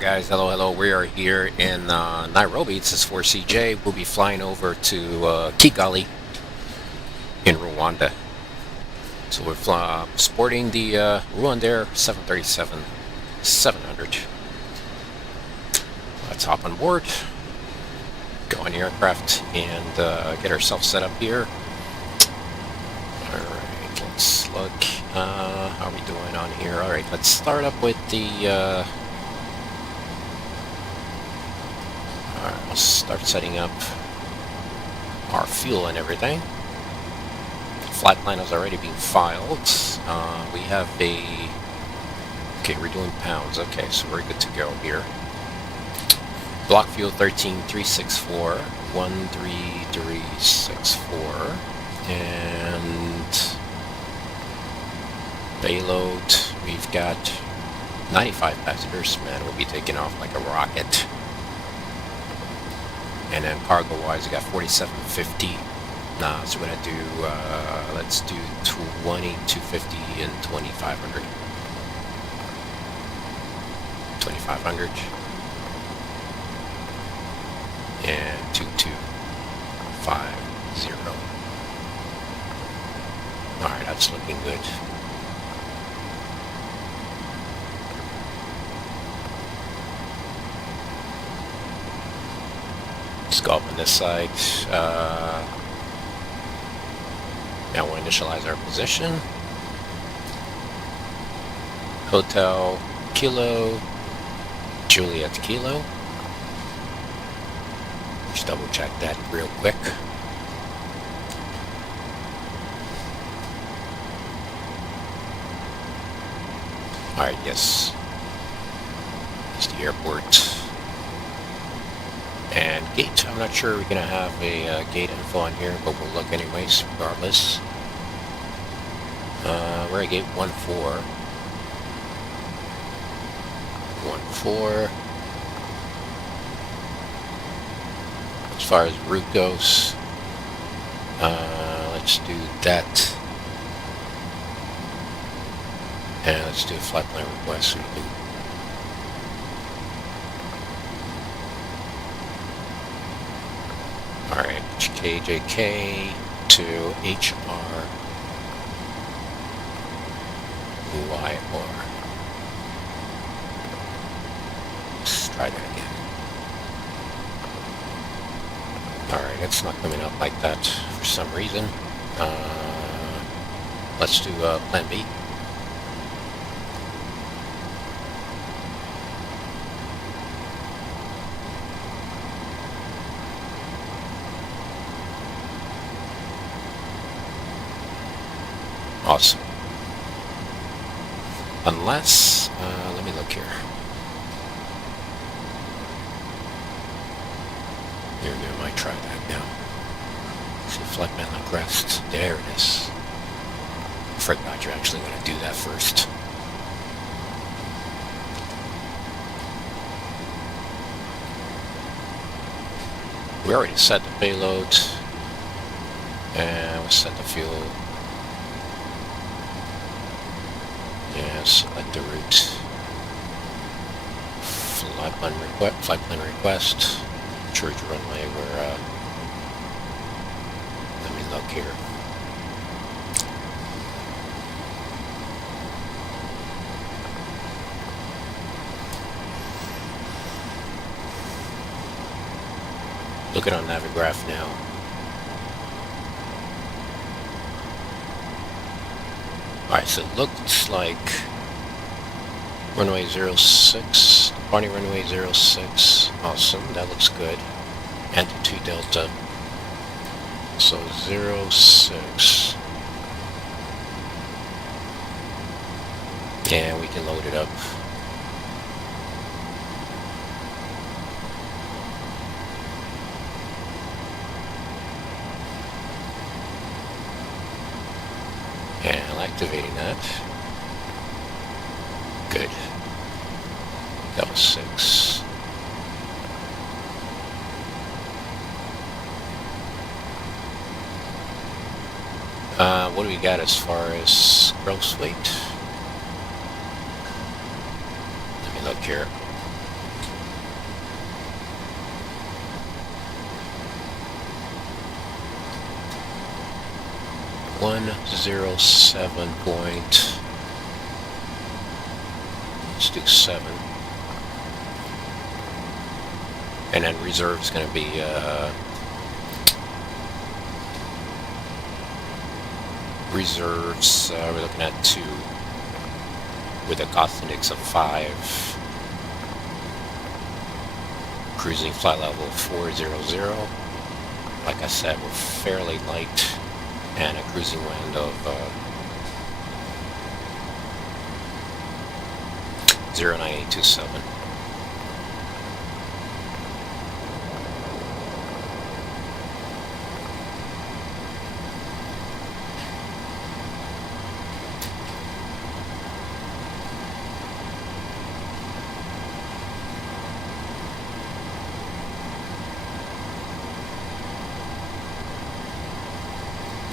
guys, hello. We are here in Nairobi. This is 4CJ. We'll be flying over to Kigali in Rwanda. So we're sporting the Rwandair-B737 700. Let's hop on board, go on the aircraft, and get ourselves set up here. Alright, let's look. How are we doing on here? Alright, let's start up with the... Alright, we'll start setting up our fuel and everything. Flight plan has already been filed. We have a... Okay, we're doing pounds. Okay, so we're good to go here. Block fuel 13364, 13364, and payload, we've got 95 passengers. Man, we'll be taking off like a rocket. And then cargo-wise, we got 4750. So we're gonna do, let's do 20, 250, and 2500. 2500. And 2250. Alright, that's looking good. Let's go up on this side. Now we'll initialize our position. Hotel Kilo Juliet Kilo. Just double check that real quick. Alright, yes. It's the airport. And gate, I'm not sure we're going to have a gate info on here, but we'll look anyways, regardless. We're at gate 14. 14. As far as route goes, let's do that. And let's do a flight plan request so we can... Alright, HKJK to HRYR. Let's try that again. Alright, it's not coming up like that for some reason. Let's do plan B. Awesome. Unless, let me look here. Here, I might try that now. See, flight plan like rest. There it is. I forgot you're actually going to do that first. We already set the payload. And we set the fuel. Yeah, select the route. Flight plan request. Church runway. We're let me look here. Looking on Navigraph now. Alright, so it looks like runway 06, departing runway 06, awesome, that looks good, altitude delta, so 06, yeah, we can load it up. And activating that. Good. That was 6. What do we got as far as gross weight? Let me look here. 107 point. Let's do 7. And then reserve is going to be reserves. We're looking at 2 with a cost index of 5. Cruising flight level 400. Like I said, we're fairly light, and a cruising wind of 09827.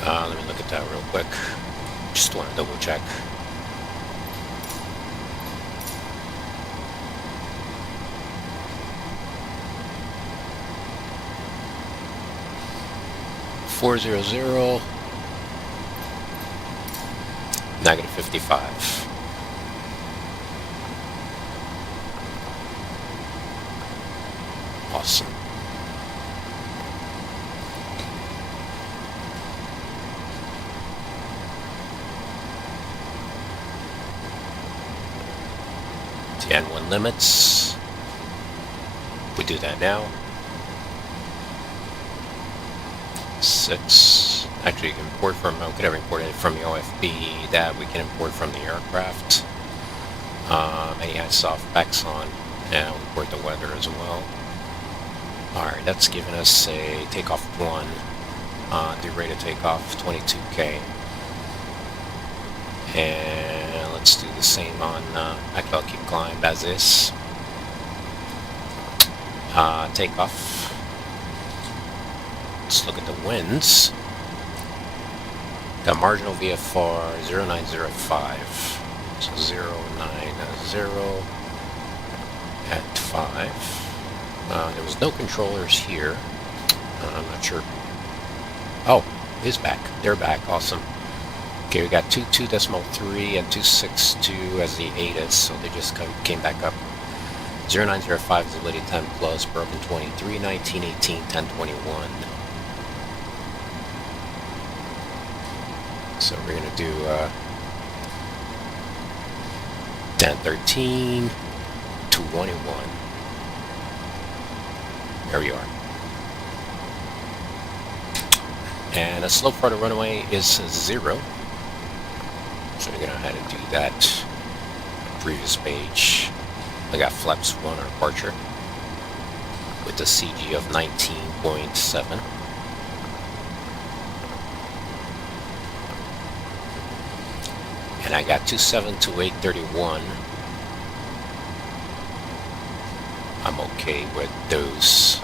Let me look at that real quick. Just want to double check. -400, -55. Awesome. N1 limits. We do that now. 6. Actually, you can import from. We could have imported from the OFB. That we can import from the aircraft. Any soft backs on, and we'll import the weather as well. All right, that's giving us a takeoff 1. The rate of takeoff 22K. And let's do the same on, actually I'll keep climb as is. Takeoff. Let's look at the winds. Got marginal VFR 0905. So 090 at 5. There was no controllers here. I'm not sure. Oh, it is back. They're back. Awesome. Okay, we got 2.2.3 and 2.62 as the ATIS, so they just came back up. 0905 is the waiting time plus, broken 23, 19, 18, 10, 21. So we're going to do 10, 13, 21. There we are. And the slope for the runway is 0. So we're going to have to do that. Previous page. I got flaps 1 on departure with a CG of 19.7. And I got 272831. I'm okay with those.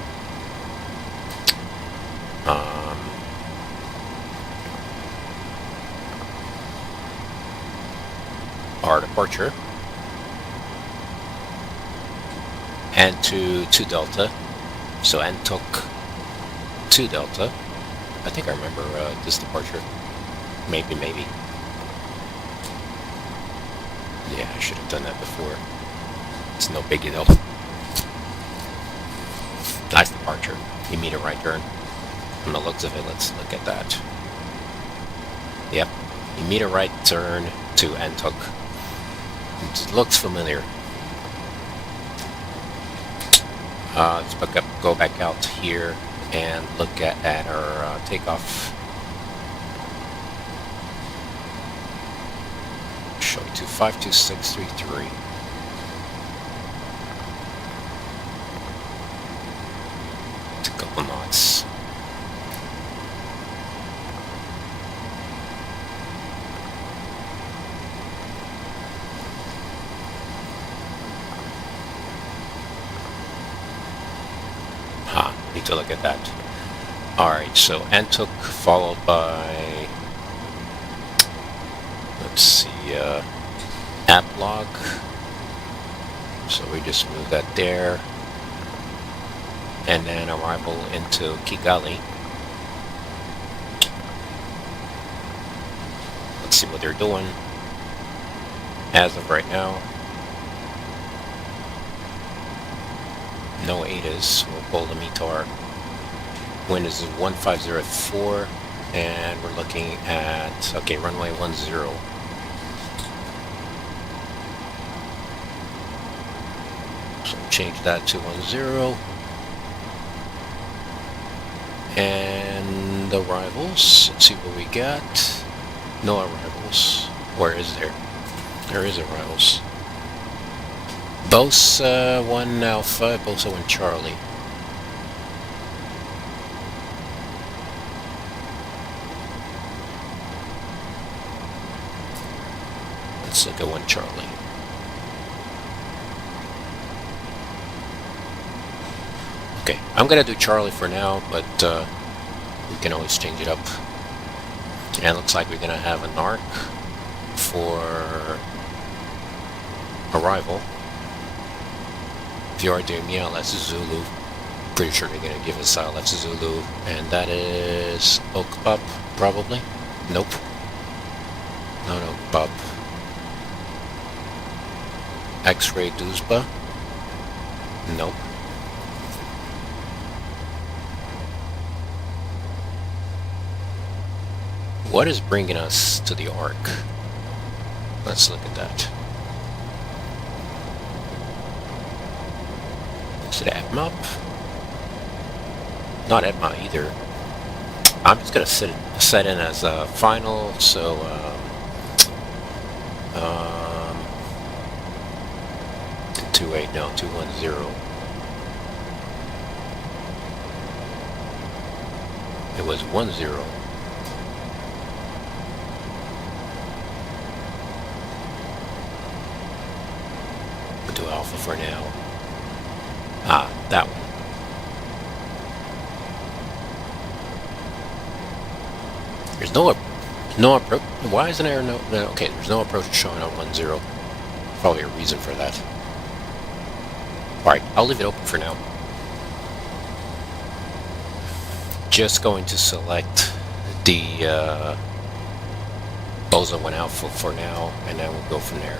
Our departure. And to 2 Delta. So and took 2 Delta. I think I remember this departure. Maybe. Yeah, I should have done that before. It's no biggie though. Nice departure. Immediate right turn. From the looks of it, let's look at that. Yep. Immediate right turn to Antuk. It looks familiar. Let's go back out here and look at our takeoff. Show me to 52633. It's a couple knots. Need to look at that. Alright, so Antuk followed by, let's see, app log. So we just move that there. And then arrival into Kigali. see what they're doing. As of right now, no ADAs. We'll pull the METAR. Wind is 1504, and we're looking at, okay, runway 10. So change that to 10. And arrivals, let's see what we got. No arrivals. Where is there? There is arrivals. Bose 1 Alpha, Bose 1 Charlie. Let's look at 1 Charlie. Okay, I'm gonna do Charlie for now, but we can always change it up. And it looks like we're gonna have an arc for arrival. If you are doing LS Zulu, pretty sure they're gonna give us LS Zulu, and that is Okpop, probably. Nope. Not Okpop. X-Ray Duzba. Nope. What is bringing us to the arc? Let's look at that. Is it Atma? Not Atma either. I'm just gonna set in as a final, so 28, no, 210. It was 10. We'll do Alpha for now. Ah, that one. There's no approach. Why isn't there no? Okay, there's no approach showing on 10. Probably a reason for that. All right, I'll leave it open for now. Just going to select the Bozo 1 Alpha for now, and then we'll go from there.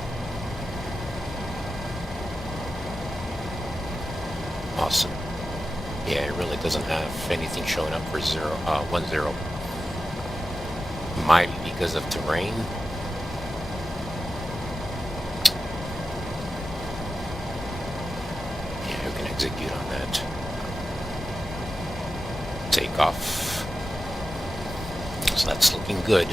Awesome. Yeah, it really doesn't have anything showing up for 10. Might be because of terrain. Yeah, we can execute on that. Take off. So that's looking good.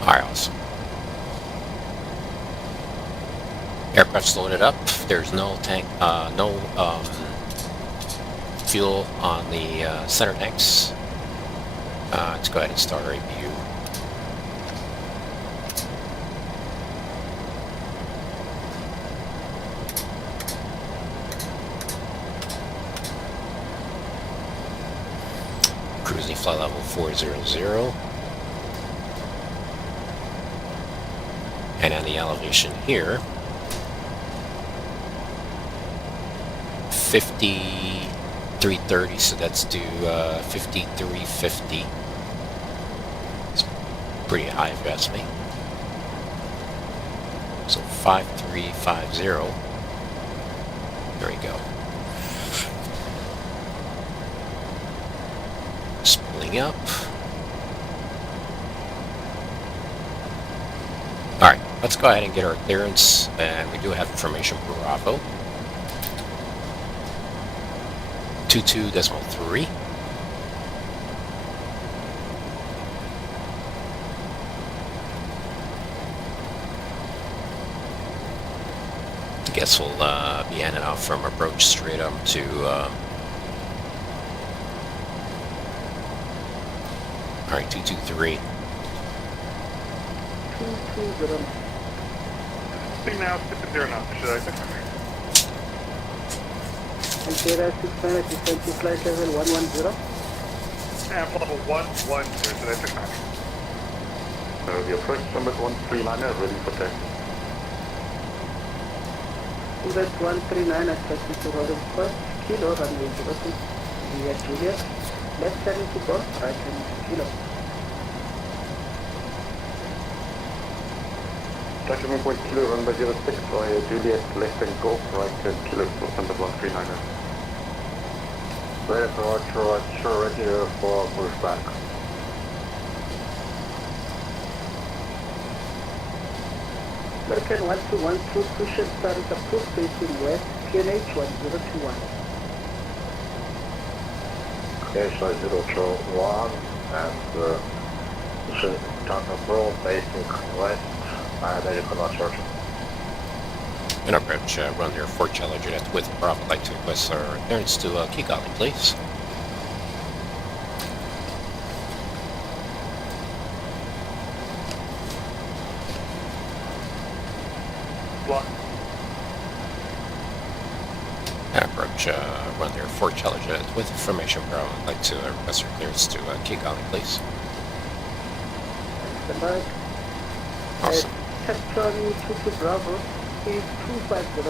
Alright, awesome. Aircraft's loaded up. There's no tank, no fuel on the center tanks. Let's go ahead and start our APU. Cruising flight level 400. And on the elevation here, 5330, so that's to 5350. It's pretty high if you ask me. So 5350. There we go. Spooling up. Alright, let's go ahead and get our clearance, and we do have information for Bravo. 22.3. I guess we'll be handing off from approach straight up to alright, 223. 220. Speak now, 6-0 now. Should I take Algeria 69 assistant to flight level 110. and level 110, should I take that? The approach number 139 is ready for taxi. That's 139 expected to hold first kilo runway 06. Juliet, Juliet. Left turning to go, right and kilo. Taxi 1 kilo, run by 06, via Juliet, left and go, right and kilo, December 139er. Roger, ready for pushback. American 1212, push and start is approved facing west, QNH 1021. QNH 1021, and should turn abroad facing west, American 1 Georgia. And approach Rwandair-4 Challenger with Bravo. I'd like to request our clearance to Kigali, please. Block. And approach Rwandair-4 Challenger with information Bravo. I'd like to request our clearance to Kigali, please. Stand by. Awesome. Captain 22 Bravo is 250.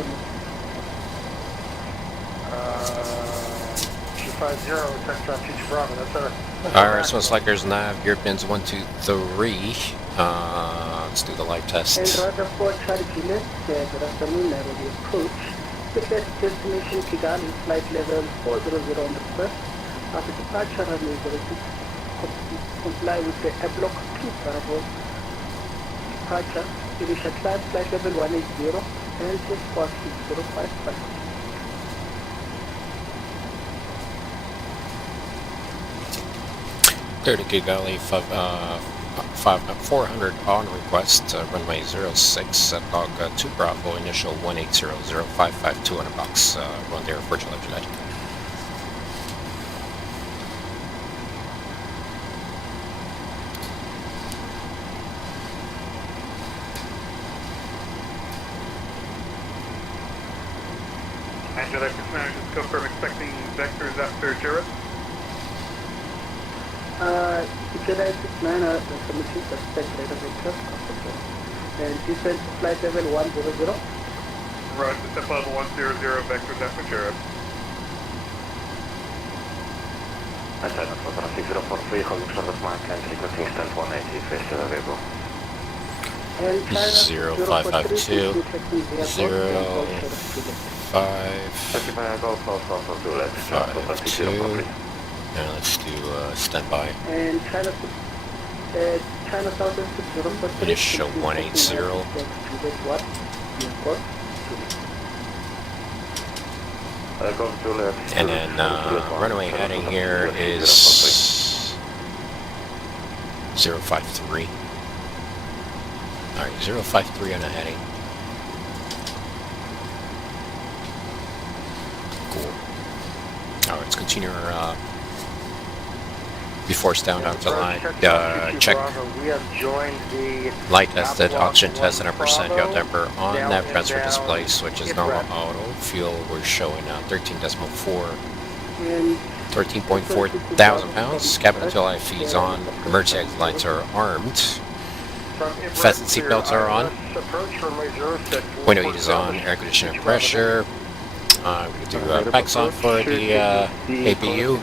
250, Textron 22 Bravo, that's our... Alright, so it's like there's nav, Europeans 1, 2, 3. Let's do the live test. And Rwanda 4 Charlie Juliet, good afternoon, Nairobi approach. Declared destination Kigali, flight level 400 on the first. After departure, runway 06, comply with the A Block 2 Bravo. Departure, initial climb, flight level 180, and just for 6055. Clear to Kigali, 400 on request, runway 06, log 2 Bravo, initial 1800, 200 bucks, Rwandair for July. Angela, just confirm expecting vectors after Jared. HKJK-9 are submitting suspect radar vector and descent flight level 100. Right, step level 100, vectors after Jared. Antenna for 6043, holding short of my plans, requesting stand 180, face to the vehicle. And China 0552 0552. Now let's do standby. And China Southern 6043. Initial 180. And then runway heading here is 053. Alright, 053 on the heading. Cool. Alright, let's continue our before down to line. Check We have joined the light tested, oxygen test, and a percent yaw damper on nav transfer display. Switch is normal auto. Fuel we're showing 13.4. 13.4 thousand pounds. Cabin until I feeds on. Emergency exit lights are armed. Fasten seatbelts are on. Window heat is on. Air conditioner pressure. We can do packs on for the APU.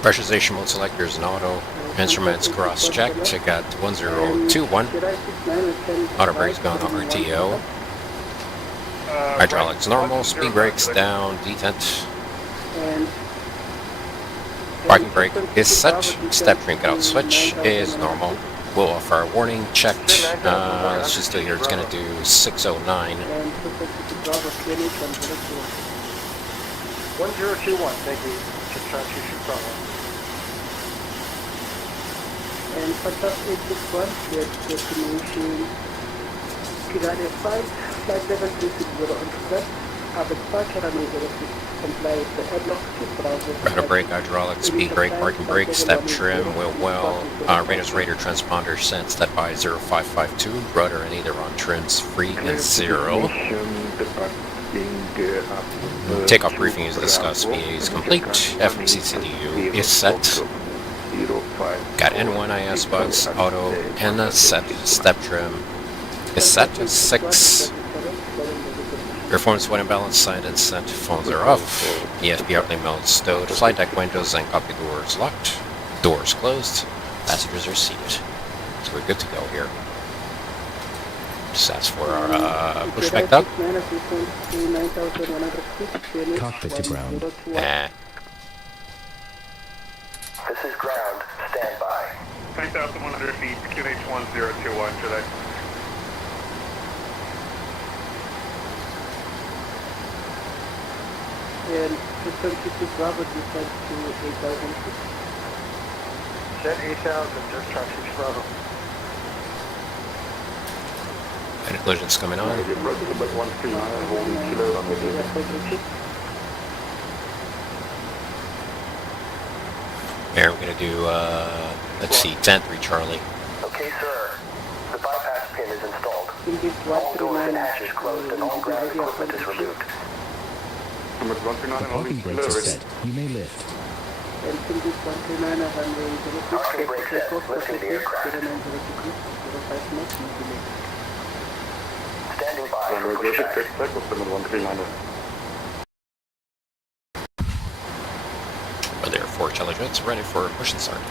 Pressurization mode selector is an auto. Instruments cross checked. Check out 1021. Auto brakes gone on RTO. Hydraulics normal. Speed brakes down. Detent. Parking brake is set. Step drink out switch is normal. We'll offer our warning checked. Let's just do here. It's going to do 609. 1021, thank you. Textron 22 Bravo. And Patas 861, clear destination Kigali 5, flight level 360 on track. After departure, runway 06, comply with the A Block 2 Bravo. Rudder brake, hydraulic, speed brake, parking brake, step trim, wheel well. Radar's radar transponder sent step by 0552. Rudder and either on trims free and 0. Takeoff briefing is discussed. VA is complete. FCCDU is set. Got N1 IS bugs, auto, and set. Step trim is set. 6. Performance when balance side and set. Phones are off. ESP airplane mode stowed. Flight deck windows and copy doors locked. Doors closed. Passengers are seated. So we're good to go here. Just ask for our push back up. Cockpit to ground. This is ground. Stand by. 9,100 feet, QH1021 today. And frequency to Bravo descend to 8,000 feet. Jet 8,000, just try 6 Bravo. And collisions coming on. Here we're gonna do let's see, 10-3 Charlie. Okay, sir. The bypass pin is installed. Indeed, All doors and 139 hatches closed and all ground equipment is removed. The parking brakes are set. You may lift. and Indeed, 139 runway 06, Parking brake set. Lifting the aircraft. 0902 05 knots, Standing by for pushback. Are there 4 Charlie jets ready for push and start?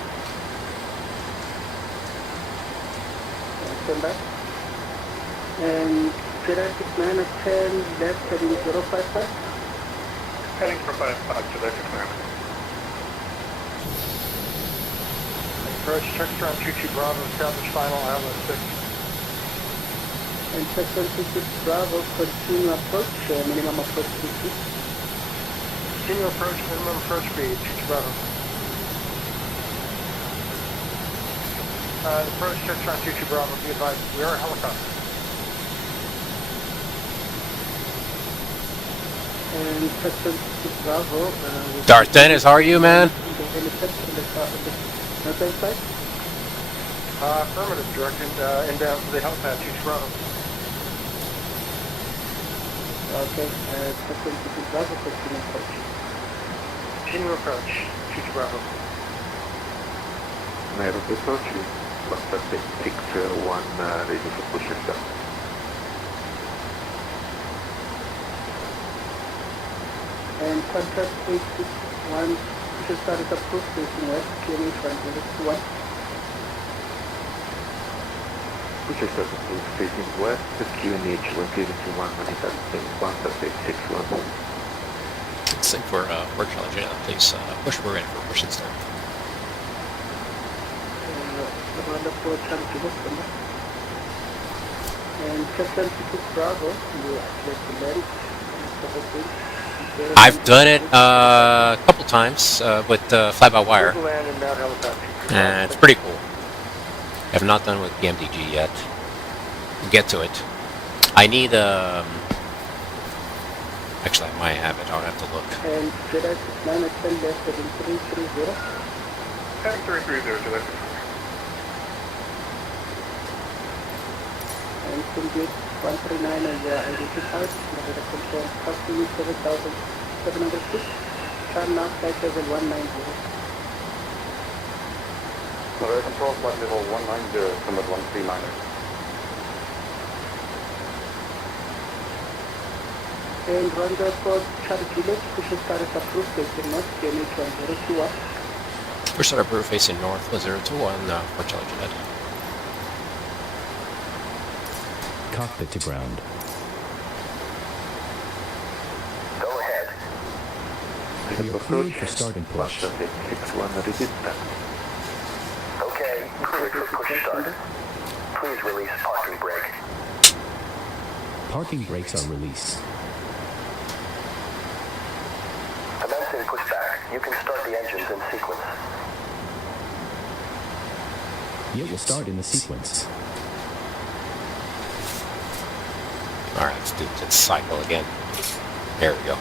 stand by. And Jurassic 9 at 10, left heading 055. Heading for 5 today, 6 Approach, check ground 22 Bravo, establish final island 6. And check 26 Bravo, continue approach, minimum approach speed. Continue approach, minimum approach speed, 22 Bravo. Approach, check ground 22 Bravo, be advised, we are a helicopter. And check 26 Bravo. Darth Dennis, how are you, man? Northern side. Affirmative, direct inbound to the helipad, 22 Bravo. Okay, check 26 Bravo, continue approach. Continue approach, 22 Bravo. Nairobi approach, contact 601, ready for push and start. And contact 861, push start is approved, facing west, QNH 1021. Push and start approved, facing west, QNH 1021, contact 861. Same for Charlie jet, please push. We're ready for push and start. Rwandair-B737. And check 26 Bravo, you activate the land. I've done it a couple times with fly-by-wire, Land and mount helipad. and it's pretty cool. Have not done with PMDG yet. We'll get to it. I need actually, I might have it. I'll have to look. And Jurassic 9 at 10 left heading 330. Heading 330 today. And Indeed 139 is identified. Weather control costing 7,700 feet. Turn now flight level 190. Weather control, flight level 190, summit 139. And Rwandair-B737 Charlie, push start is approved, facing north, QNH 1021. Push start approved, facing north, 021 for Charlie jet. Cockpit to ground. Go ahead. You are cleared for start and push. Okay, cleared for push start. Please release parking brake. Parking brakes are released. Commencing pushback. You can start the engines in sequence. It will start in the sequence. Alright, let's do this cycle again. There we go.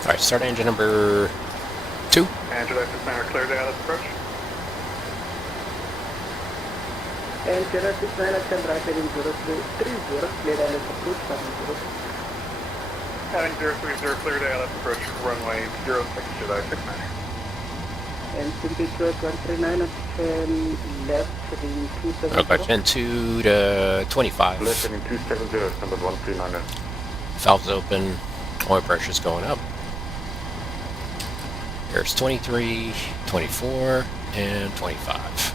Alright, start engine number 2. And Jurassic 9 are cleared out of approach. And Jurassic 9 at 10 right heading 030, clear island approach, runway 06. Heading 030, cleared out of approach, runway 06 July 69. And simply to 139 at 10 left, heading 270. Roger, 10-2 to 25. Left heading 270, number 139er. Valves open, oil pressure's going up. Here's 23, 24, and 25.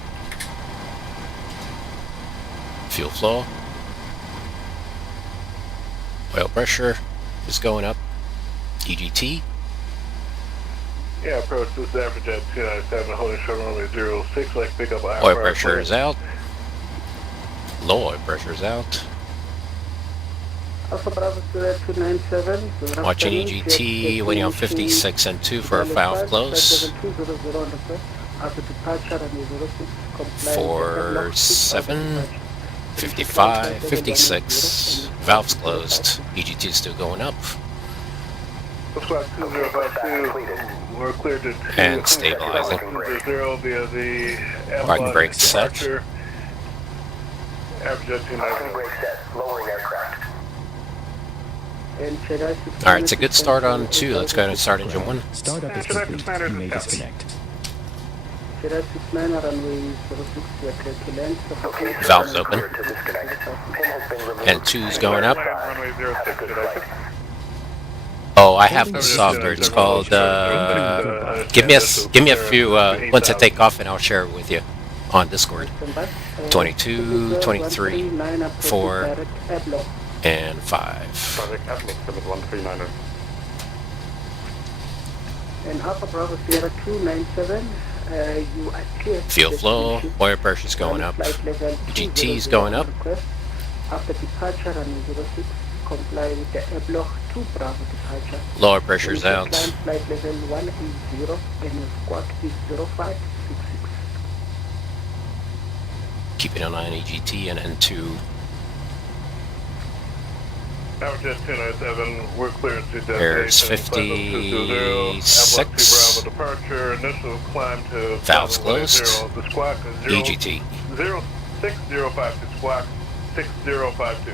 Fuel flow. Oil pressure is going up. EGT. Yeah, approach this average at 297, holding short runway 06, like pick up Oil pressure is out. Low oil pressure is out. Alpha Bravo 297. Watching EGT, waiting on 56 and 2 for a valve close. 47, 55, 56, valves closed. EGT is still going up. Squawk 2052, we're cleared to And stabilizing. 0 via the Parking brake set. departure. Average at 297. Brake set, lowering aircraft. Alright, it's a good start on 2. Let's go ahead and start engine 1. Startup is complete. You may disconnect. Valves open. And 2's going up. Runway 06, should I Oh, I have the software. It's called, give me a few, once I take off, and I'll share it with you on Discord. 22, 23, 4, and 5. Project Atlas, number 139er. And Alpha Bravo Sierra 297, you are clear. Fuel flow, oil pressure's going up. GT's going up. After departure, runway 06, comply with the airlock 2 Bravo departure. Lower pressure's out. Climb flight level 180 and your squawk is 0566. Keeping an eye on EGT and N2. Average at 297, we're cleared to There's destination. 56. Bravo departure, initial climb to Valves 0. closed. The squawk is EGT. 0605 to squawk 6052.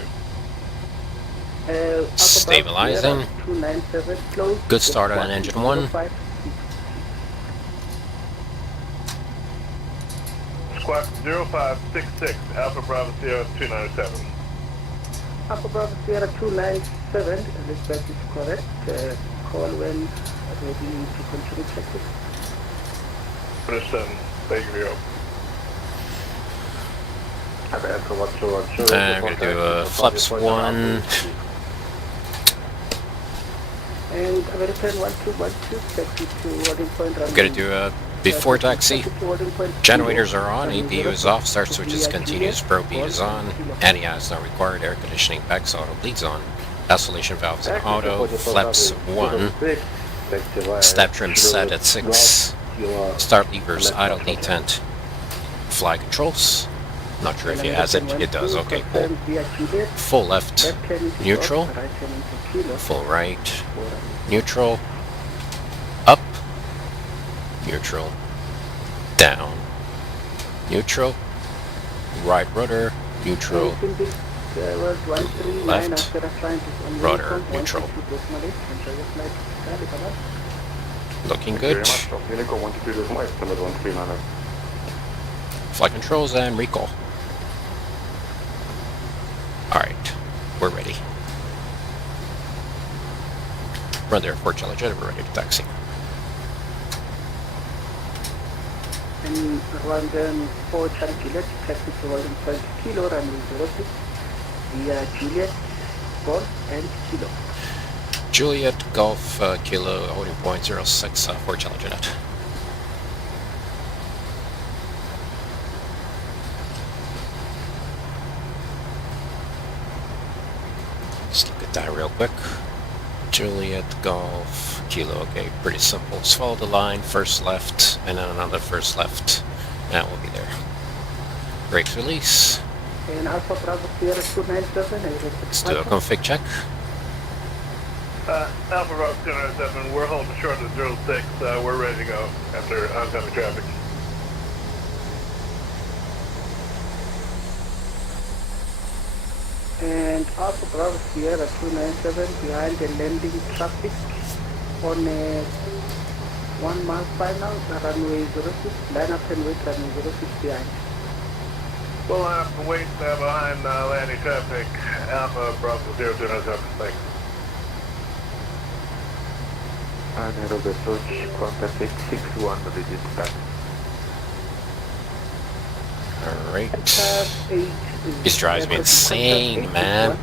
Stabilizing. 297 close. Good start on engine 1. Squawk 0566, Alpha Bravo Sierra 297. Alpha Bravo Sierra 297, this is correct. Call when ready to continue checking. Understand. Thank you for your help. I'm going to do a flaps 1. And American 1212, taxi to boarding point. I'm going to do a before taxi. Generators are on, APU is off, start switch is continuous, probe beat is on, anti-ice is not required, air conditioning back, auto bleeds on, oscillation valves in auto, flaps 1, step trim set at 6, start levers, idle detent, fly controls, not sure if it has it, it does, okay, cool, full left, neutral, full right, neutral, up, neutral, down, neutral, right rudder, neutral, left, rudder, neutral. Looking good. Unico 122 is left, number 139er. Flight controls and recall. Alright, we're ready. Rwandair Fort Charlie Jet, we're ready to taxi. And Rwandair for Charlie Jet, taxi to volume 20 kilo, runway 06, via Juliet, Golf, and Kilo. Juliet, Golf, Kilo, holding point 06, Fort Charlie Jet. Let's look at that real quick. Juliet, Golf, Kilo, okay, pretty simple. Just follow the line, first left, and then another first left, and we'll be there. Brakes release. And Alpha Bravo Sierra 297, Let's do a config check. Alpha Bravo 297, we're holding short of 06, we're ready to go after oncoming traffic. And Alpha Bravo Sierra 297 behind the landing traffic on 1 mile final, runway 06, line up and wait, runway 06 behind. We'll line up and wait behind landing traffic, Alpha Bravo 0297, thanks. Nairobi approach, contact 861, reduce back. Alright. Contact 8 This drives me insane, man.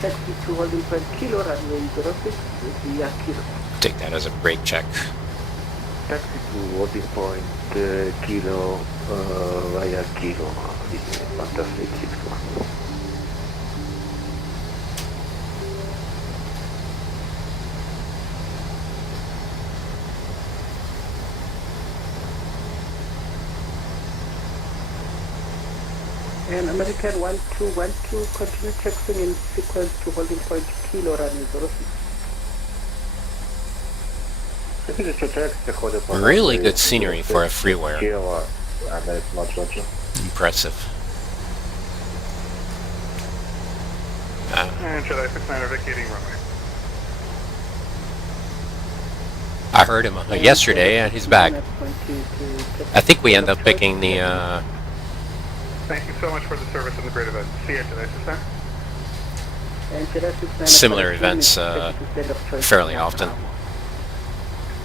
Taxi to holding point kilo, runway 06, via kilo. Take that as a brake check. Taxi to holding point kilo via kilo, contact 861. And American 1212, continue taxiing in sequence to holding point kilo, runway 06. Really good scenery for a freeware. Impressive. And Jedi 69 vacating runway. I heard him yesterday and he's back. I think we end up picking the Thank you so much for the service and the great event. See you, Jedi 69. similar events fairly often.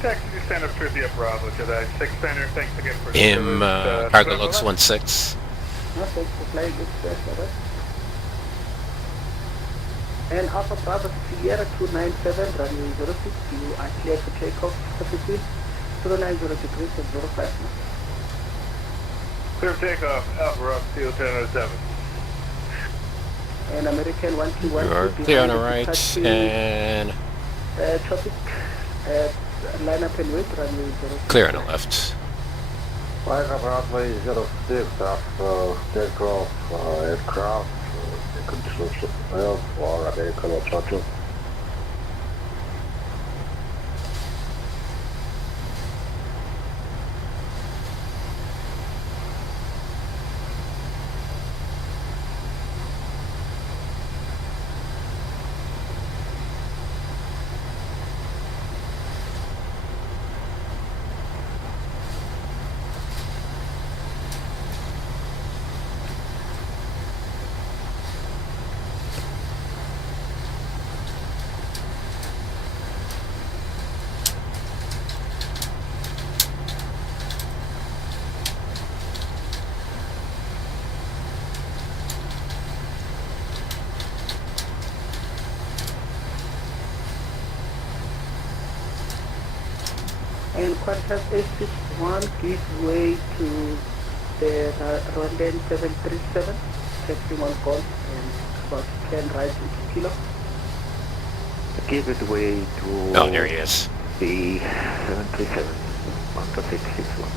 Taxi to stand up towards the Bravo, Jedi 6 Center. Thanks again for the Him, service. Cargo Looks 16. No, thanks for flying Express, alright. And Alpha Bravo Sierra 297, runway 06, you are clear for takeoff, Pacific 090 degrees and 05 knots. Clear takeoff, Alpha Bravo 0297. And American 121. You are clear on the right and Traffic, line up and wait, runway 06. clear on the left. Flight runway 06 after takeoff, aircraft, construction for American Charger. And Qantas 861 give way to the Rwandair-B737, taxing on call and about 10 rides into kilo. Give it way to Oh, there he is. the 737, contact 861.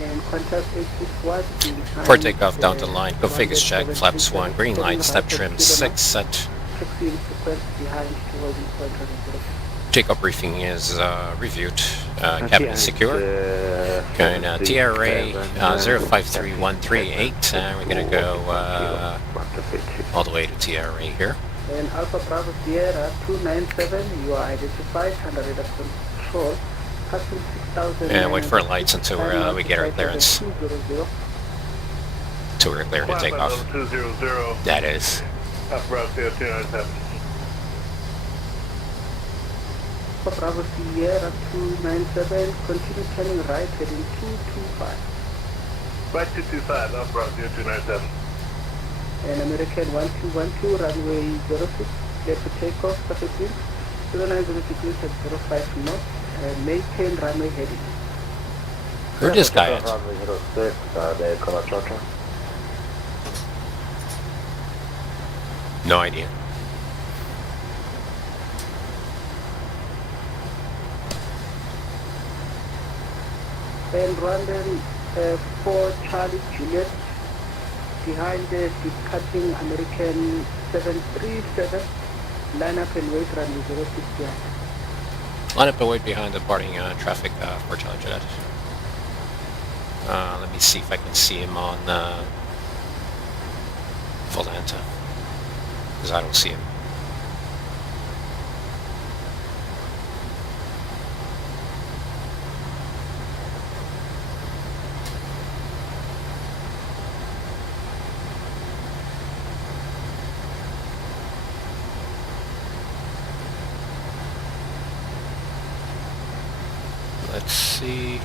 And Qantas 861 behind For takeoff down the the line, go figures check, flaps 1, green light, step trim 6, set. Taxi in sequence behind to holding point runway 06. Takeoff briefing is reviewed, cabin is secure. Going TRA 053138, and we're going to go all the way to TRA here. And Alpha Bravo Sierra 297, you are identified under radar control, passing 6,000. And wait for lights until we get our clearance. 200. Until we're clear to take Flight off. level 200, That is. Alpha Bravo 0297. Alpha Bravo Sierra 297, continue turning right heading 225. Flight 225, Alpha Bravo 0297. And American 1212, runway 06, clear for takeoff, traffic wind, 090 degrees at 05 knots, and maintain runway heading. Where'd this guy at? Runway 06, American Charger. No idea. And Rwandair 4 Charlie Juliet, behind the departing American 737, line up and wait, runway 06 behind. Line up and wait behind the departing traffic for Charlie Jet. Let me see if I can see him on Volanta. Because I don't see him. Let's see.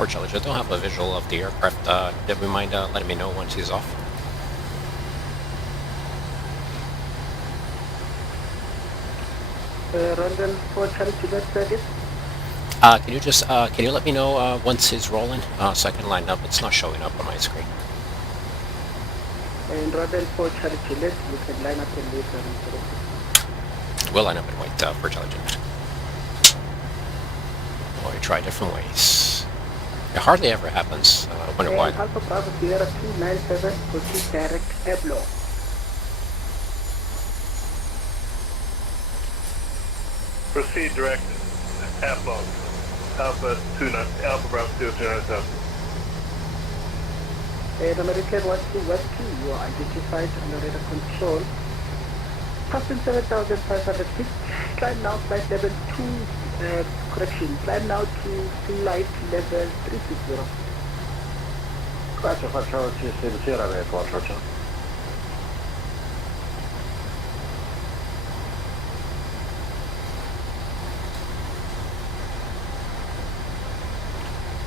Unfortunately, I don't have a visual of the aircraft. Would you mind letting me know once he's off? Rwandan 4 Charlie Quebec service. Can you just can you let me know once he's rolling so I can line up? It's not showing up on my screen. And Rwandan 4 Charlie Quebec, you can line up and wait for him. We'll line up and wait for intelligent. Or we try different ways. It hardly ever happens. I wonder why. Alpha Bravo Sierra 297, proceed direct airflow. Proceed direct airflow. Alpha Bravo 297. And American 1212, you are identified under radar control. Passing 7,500 feet. Climb now flight level 2, correction, climb now to flight level 360. Faccio sera le faccio.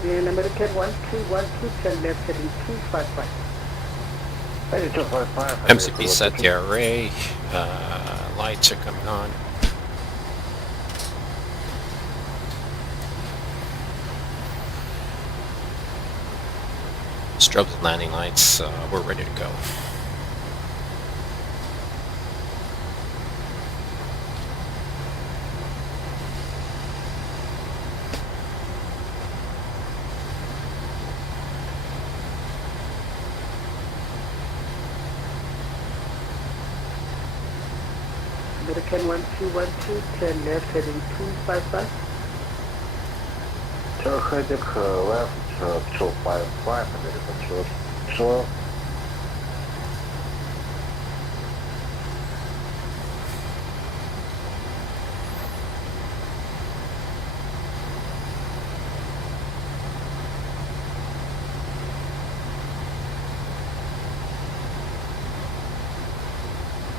And American 1212, turn left heading 255. MCP set the array. Lights are coming on. Strobes and landing lights. We're ready to go. American 1212, turn left heading 255. HKJK left 255, American 12.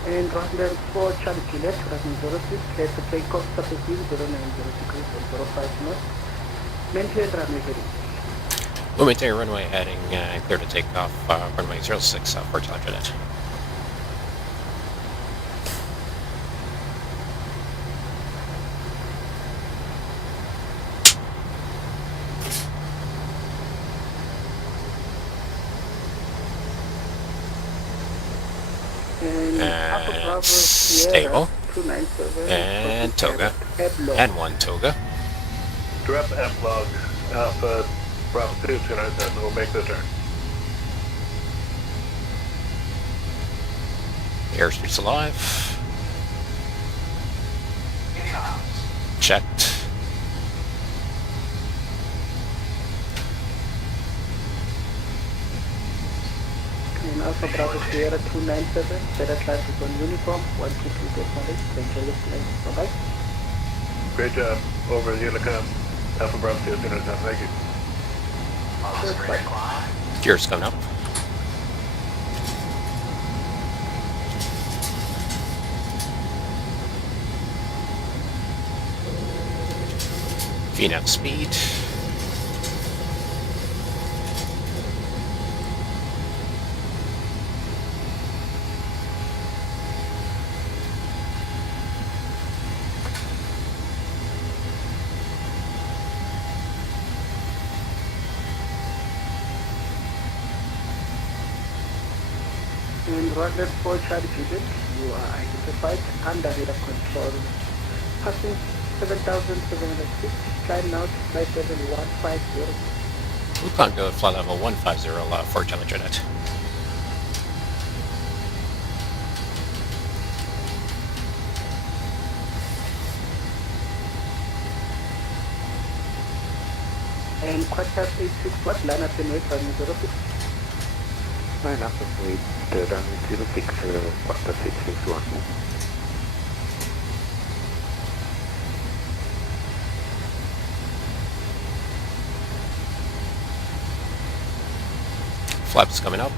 And Rwandair 4 Charlie Quebec, running 06, clear for takeoff, surface wind 090 degrees and 05 knots. Maintain runway heading. We'll maintain runway heading, clear to take off, runway 06 for Intelligent. And stable. 297. And toga. And one toga. Drop F log Alpha Bravo 297. We'll make the turn. The airstream's alive. Checked. And Alpha Bravo Sierra 297, better class is on uniform, 122 definitely, enjoy your flight, bye-bye. Great job. Over Unicom. Alpha Bravo 297. Thank you. Gears coming up. VNAV speed. And Rwandair 4 Charlie Quebec, you are identified under radar control. Passing 7,700 feet, climb now to flight level 150. We can't go to flight level 150 for Intelligent. And quarter 86 watt, line up and wait for 06. Line up with runway 06, quarter 661. Flaps coming up.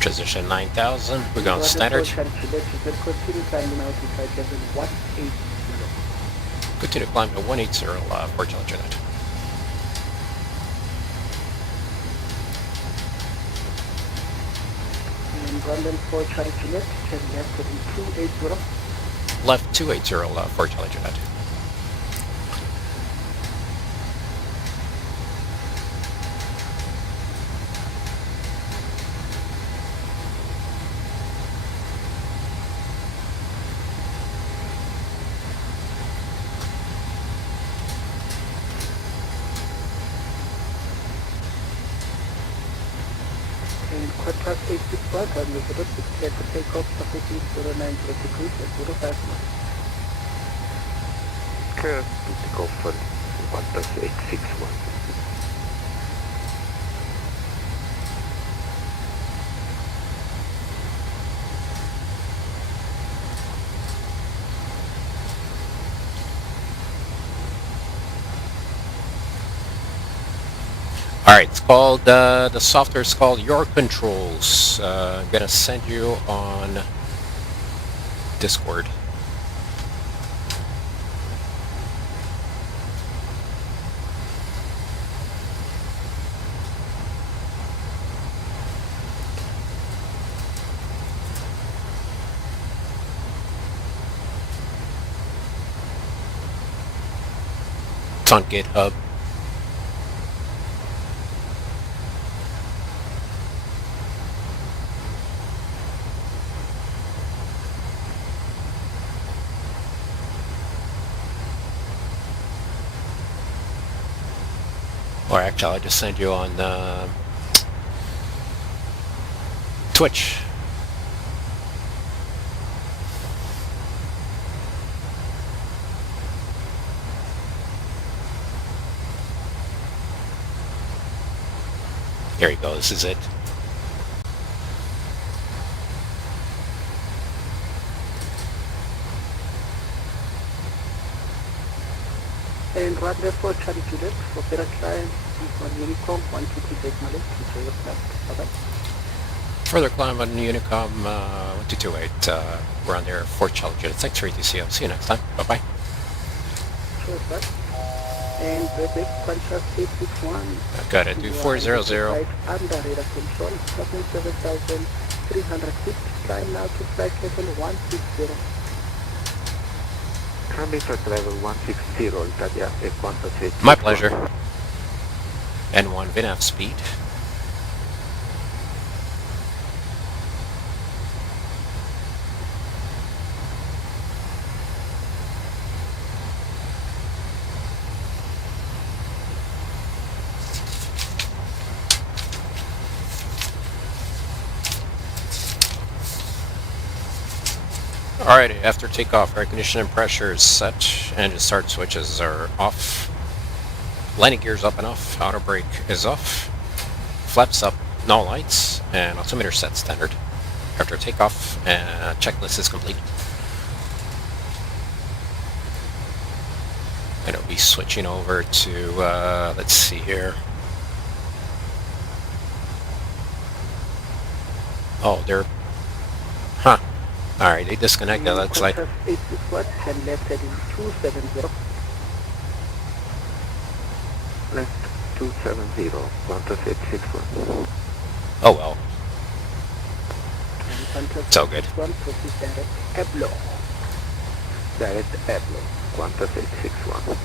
Transition 9000. We're going standard. Continue climbing out to flight level 180. Continue climb to 180 for Intelligent. And London 4 Charlie Juliet, turn left heading 280. Left 280 for Intelligent. And quarter 861, runway 06, clear for takeoff, traffic 090 degrees at 05 knots. Clear to take off for quarter 861. Alright, it's called, the software is called Your Controls. I'm gonna send you on Discord. It's on GitHub. Or actually, I'll just send you on Twitch. Here you go, this is it. And Rwandair 4 Charlie Juliet, for better climb, on Unicom 1228 Malay, enjoy your flight. Bye-bye. Further climb on Unicom 1228. We're on there, Fort Charlie Juliet. Thanks for ATCO. See you next time. Bye-bye. Sure, sir. And Rebecca Contrast 861. Got it. Do 400. Flight under radar control, 7,300 feet. Climb now to flight level 160. Climbing flight level 160, Italia, e quarter 661. My pleasure. N1 VNAV speed. Alrighty, after takeoff, air conditioning pressure is set, engine start switches are off, landing gears up and off, auto brake is off, flaps up, no lights, and altimeter set standard. After takeoff, checklist is complete. And it'll be switching over to, let's see here. Oh, they're, huh. Alright, they disconnected, looks like. 861, and left heading 270. Left 270, quarter 861. Oh well, And it's all good. One proceed direct Eblo. Direct Eblo, quarter 861.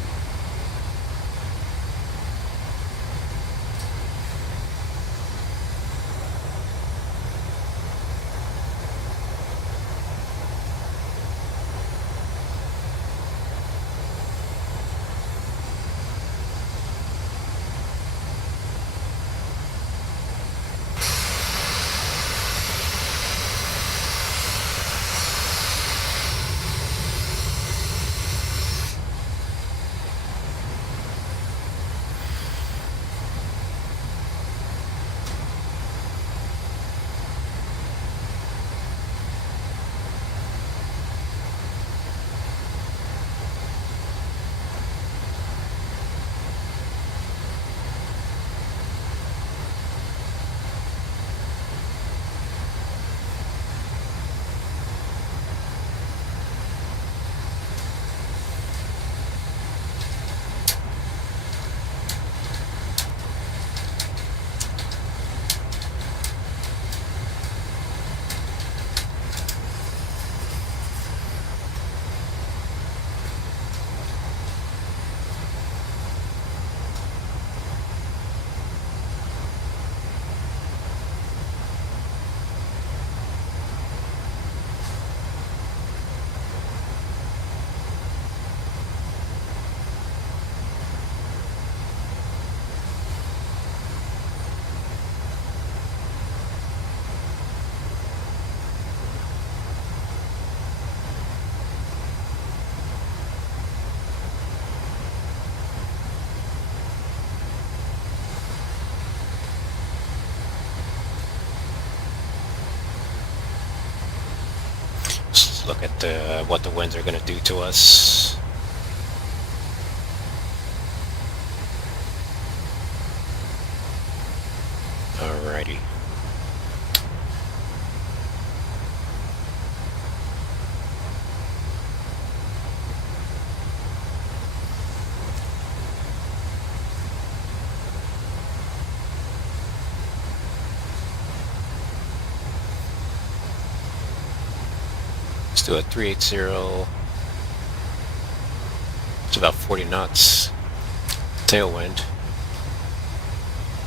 look at what the winds are going to do to us. Alrighty. Let's do a 380. It's about 40 knots. Tailwind.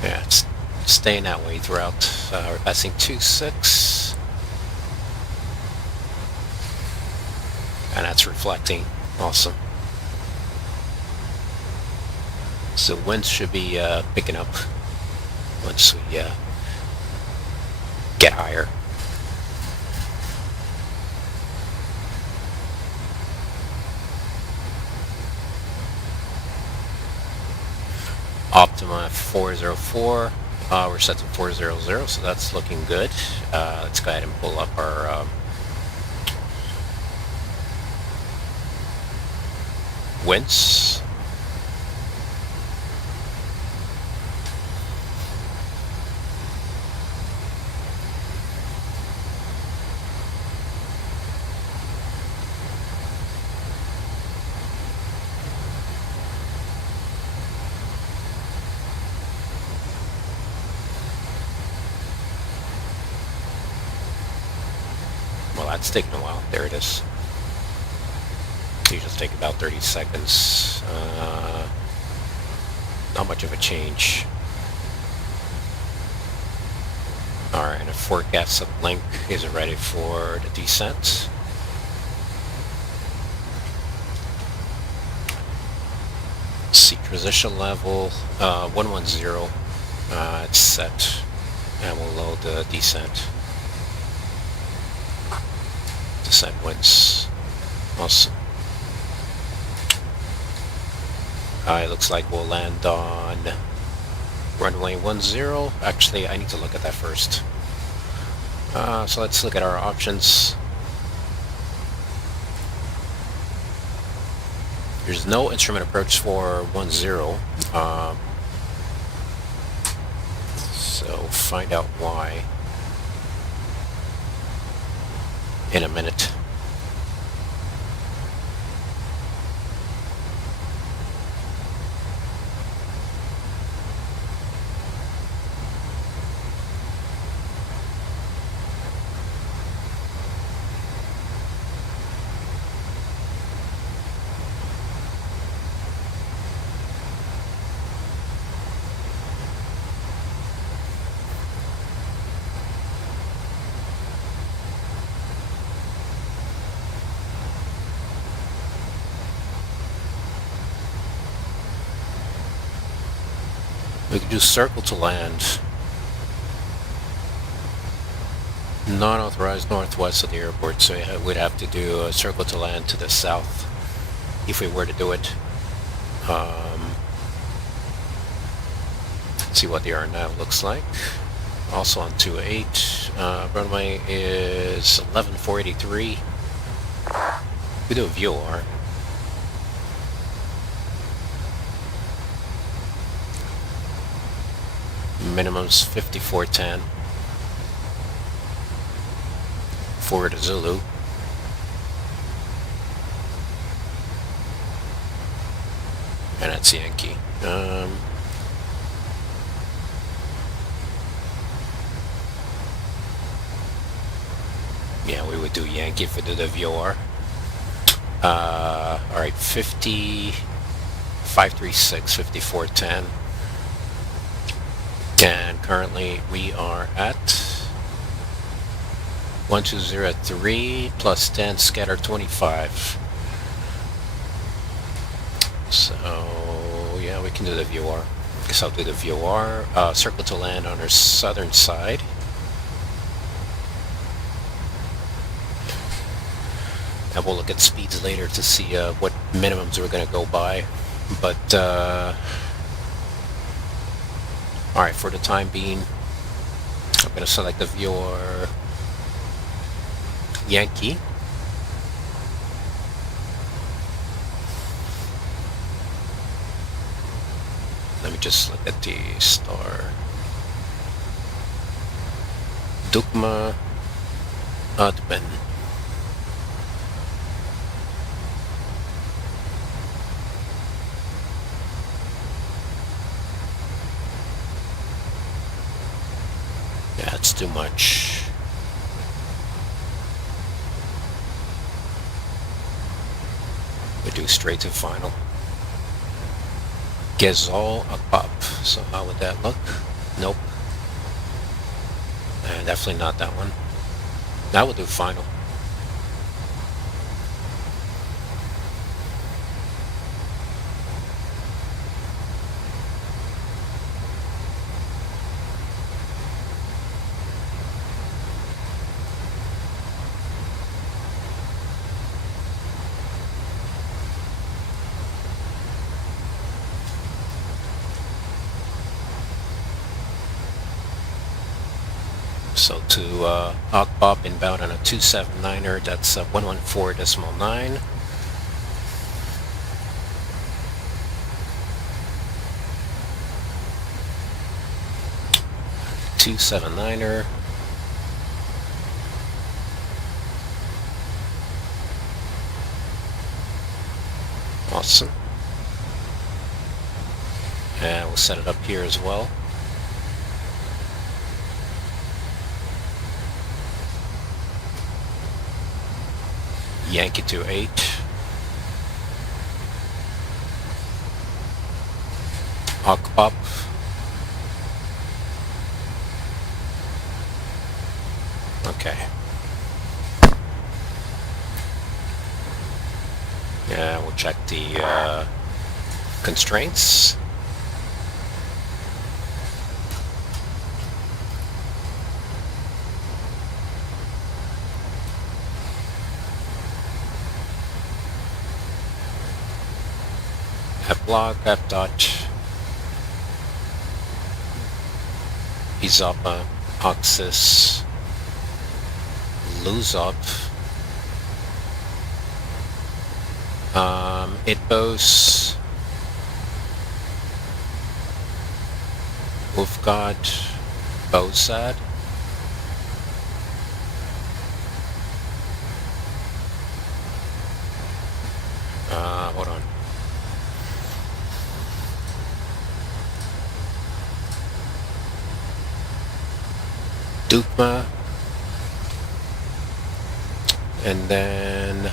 Yeah, it's staying that way throughout. We're passing 2.6. And that's reflecting. Awesome. So winds should be picking up once we get higher. Optima 404. We're set to 400, so that's looking good. Let's go ahead and pull up our winds. Well, that's taking a while. There it is. These just take about 30 seconds. Not much of a change. Alright, a forecast uplink is ready for the descent. See, transition level 110. It's set. And we'll load the descent. Descent winds. Awesome. It looks like we'll land on runway 10. Actually, I need to look at that first. So let's look at our options. There's no instrument approach for 10. So find out why in a minute. We can do circle to land. Non-authorized northwest of the airport, so we'd have to do a circle to land to the south if we were to do it. Let's see what the RNAV looks like. Also on 28. Runway is 11483. We do a VOR. Minimum's 5410. Forward to Zulu. And that's Yankee. Yeah, we would do Yankee if we did the VOR. Alright, 536, 5410. And currently we are at 1203 plus 10 scatter 25. So yeah, we can do the VOR. Guess I'll do the VOR. Circle to land on our southern side. And we'll look at speeds later to see what minimums we're going to go by. But alright, for the time being, I'm going to select the VOR Yankee. Let me just look at the star. Dukma Adben. Yeah, it's too much. We do straight to final. Gezal Akbab. So how would that look? Nope. Definitely not that one. That would do final. So to Akbab inbound on a 279er, that's 114.9. .279er. Awesome. And we'll set it up here as well. Yankee to 8. Akbab. Okay. Yeah, we'll check the constraints. F block, F dot, Izapa, Oxys, lose up. Itbos, Ufgod, Bosad. Hold on. Dukma, and then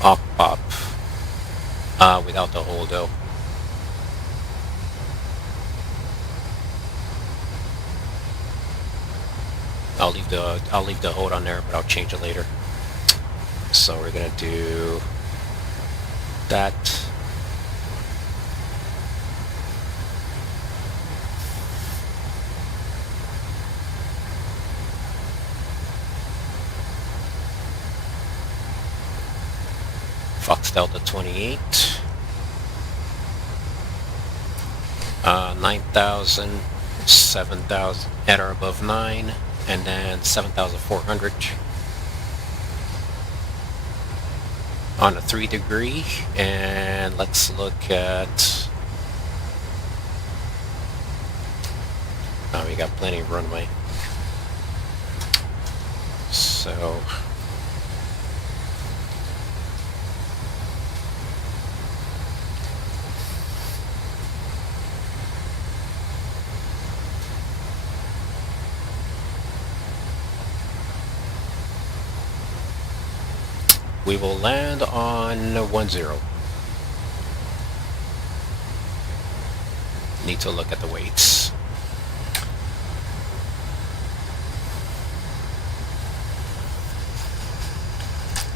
Akbab, without the hold though. I'll leave the hold on there, but I'll change it later. So we're gonna do that. Fox Delta 28, 9,000, 7,000 at or above 9, and then 7,400 on a 3 degree. And let's look at, oh, we got plenty of runway. So we will land on 10. Need to look at the weights.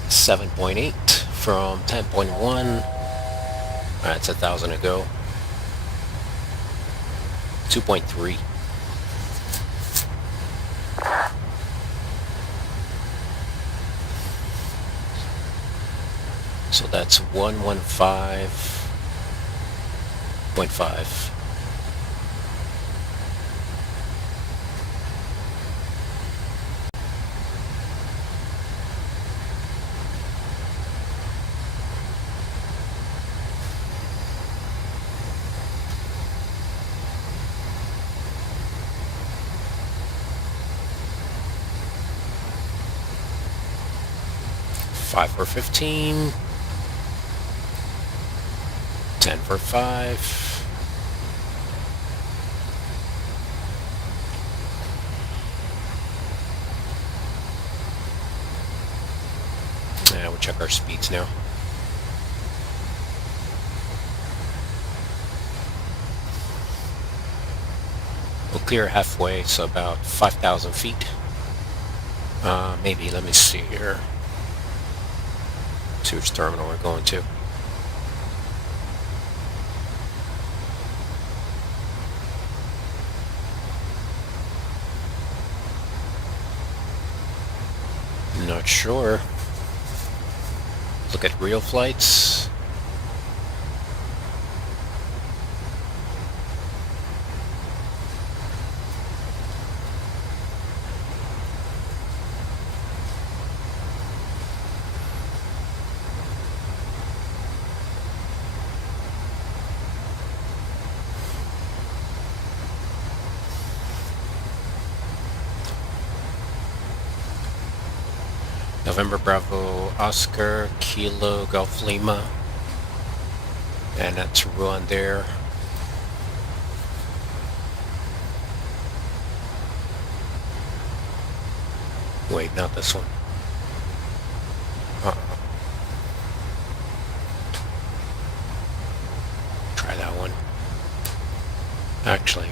.8 from 10.1. That's 1,000 to go. 2.3. So that's 115.5. 5 for 15. 10 for 5. Yeah, we'll check our speeds now. We'll clear halfway, so about 5,000 feet. Maybe, let me see here. See which terminal we're going to. Not sure. Look at real flights. November Bravo Oscar Kilo Golf Lima, and that's Rwandair. Wait, not this one. Try that one. Actually,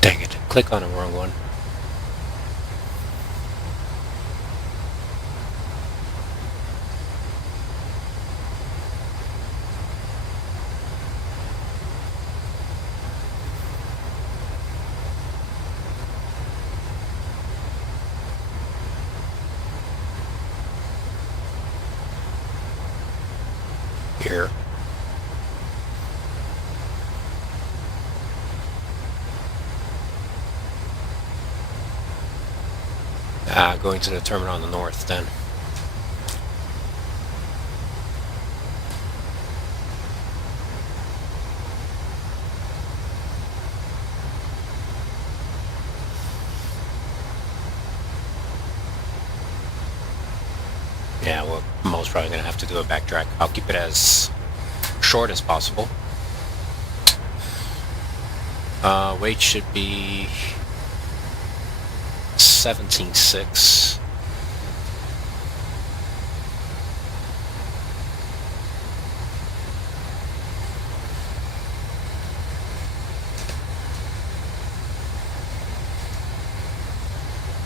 dang it, click on the wrong one. Here. Going to the terminal on the north then. Yeah, we're most probably going to have to do a backtrack. I'll keep it as short as possible. Weight should be 17.6.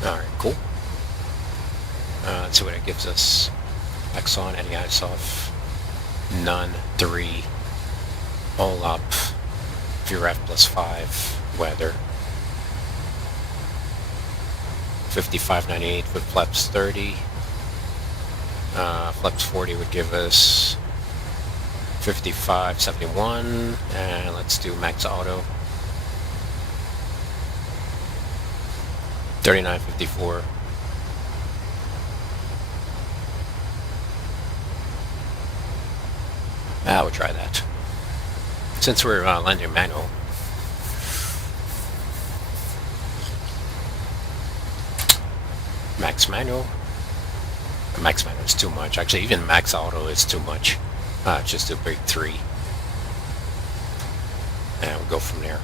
Alright, cool. Let's see what it gives us. X on, any ice off. None. 3. All up. VRF plus 5. Weather. 55.98 with flaps 30. Flaps 40 would give us 55.71. And let's do max auto. 39.54. We'll try that. Since we're landing manual. Max manual. Max manual is too much. Actually, even max auto is too much. Just do break 3. And we'll go from there.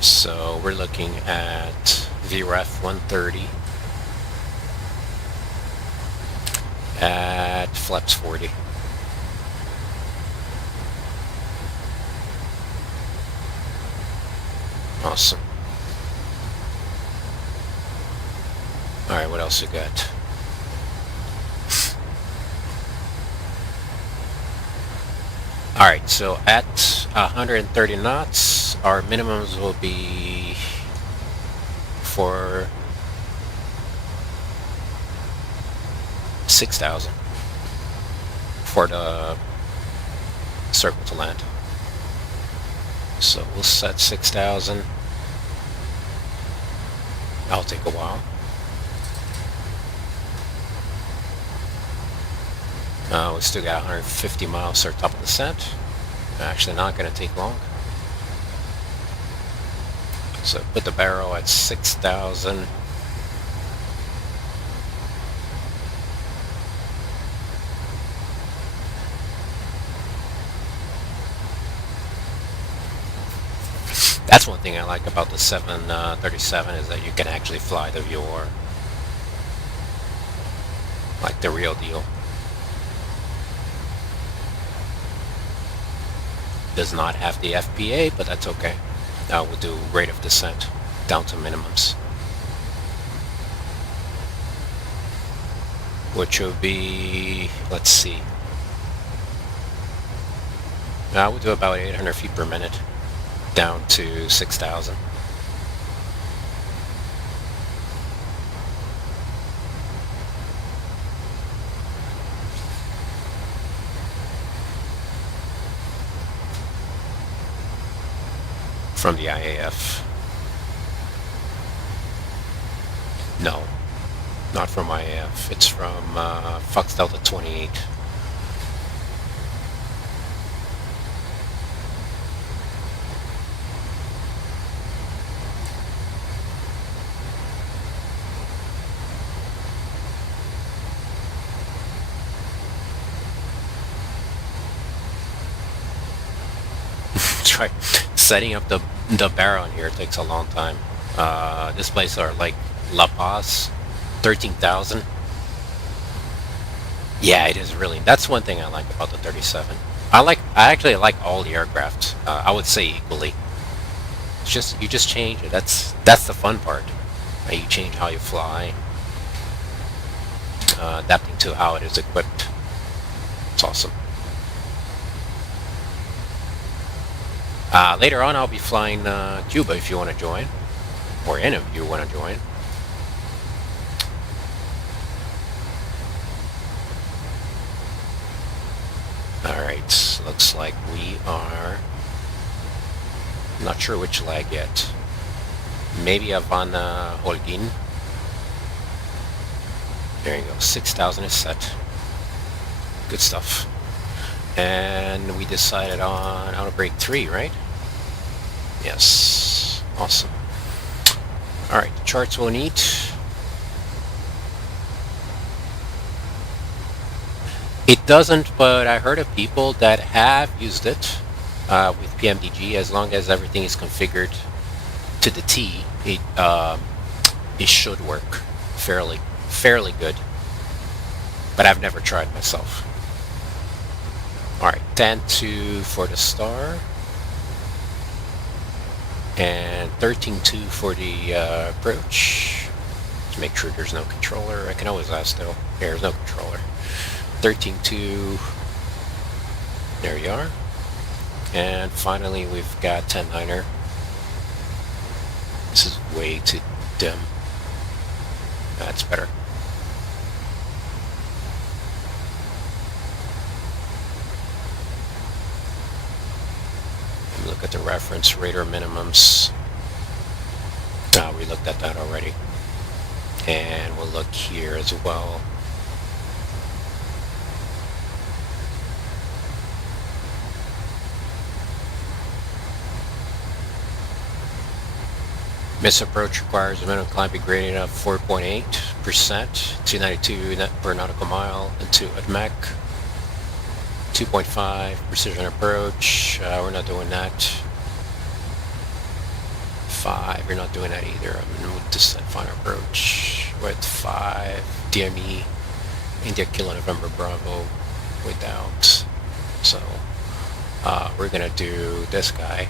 So we're looking at VRF 130 at flaps 40. Awesome. Alright, what else we got? Alright, so at 130 knots, our minimums will be for 6,000 for the circle to land. So we'll set 6,000. That'll take a while. We still got 150 miles to our top of the descent. Actually not going to take long. So put the barrel at 6,000. That's one thing I like about the 737 is that you can actually fly the VOR. Like the real deal. Does not have the FPA, but that's okay. We'll do rate of descent down to minimums, which will be, let's see, we'll do about 800 feet per minute down to 6,000. From the IAF. No, not from IAF. It's from Fox Delta 28. Try setting up the barrel in here takes a long time. This place are like La Paz, 13,000. Yeah, it is really. That's one thing I like about the 37. I actually like all the aircraft. I would say equally. It's just you just change it. That's the fun part. You change how you fly, adapting to how it is equipped. It's awesome. Later on, I'll be flying Cuba if you want to join, or any of you want to join. Alright, looks like we are... not sure which leg yet. Maybe Havana Holguin. There you go, 6,000 is set. Good stuff. And we decided on auto brake 3, right? Yes. Awesome. Alright, the charts we'll need. It doesn't, but I heard of people that have used it with PMDG. As long as everything is configured to the T, it should work fairly good. But I've never tried myself. Alright, 10-2 for the star. And 13-2 for the approach. To make sure there's no controller. I can always ask though. There's no controller. 13-2. There you are. And finally we've got 10-9er. This is way too dim. That's better. Look at the reference radar minimums. We looked at that already. And we'll look here as well. Miss approach requires a minimum climb gradient of 4.8%, 292 net per nautical mile, and 2 at Mach. 2.5 precision approach. We're not doing that. 5. We're not doing that either. I'm going to descent final approach with 5 DME India Kilo November Bravo without. So we're gonna do this guy.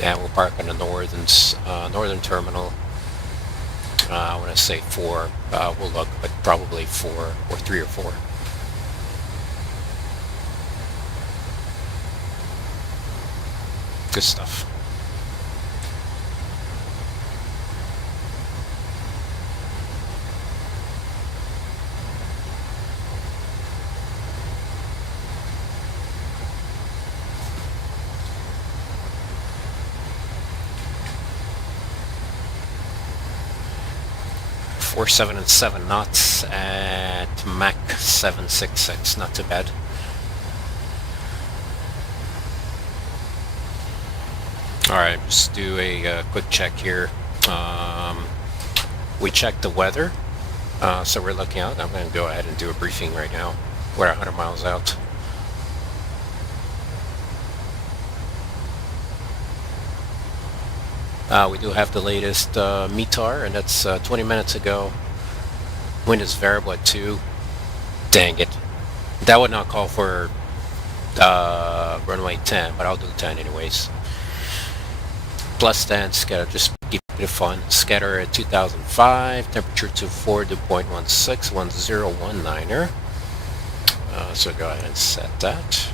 And we'll park on the northern terminal. I want to say 4. We'll look, but probably 4 or 3 or 4. Good stuff. Four, 7, and 7 knots at Mach 766. Not too bad. Alright, just do a quick check here. We checked the weather, so we're looking out. I'm going to go ahead and do a briefing right now. We're 100 miles out. We do have the latest METAR, and that's 20 minutes ago. Wind is variable at 2. Dang it. That would not call for runway 10, but I'll do 10 anyways. Plus 10, scatter, just keep it fun. Scatter at 2005, temperature to 4.16, 1019er. So go ahead and set that.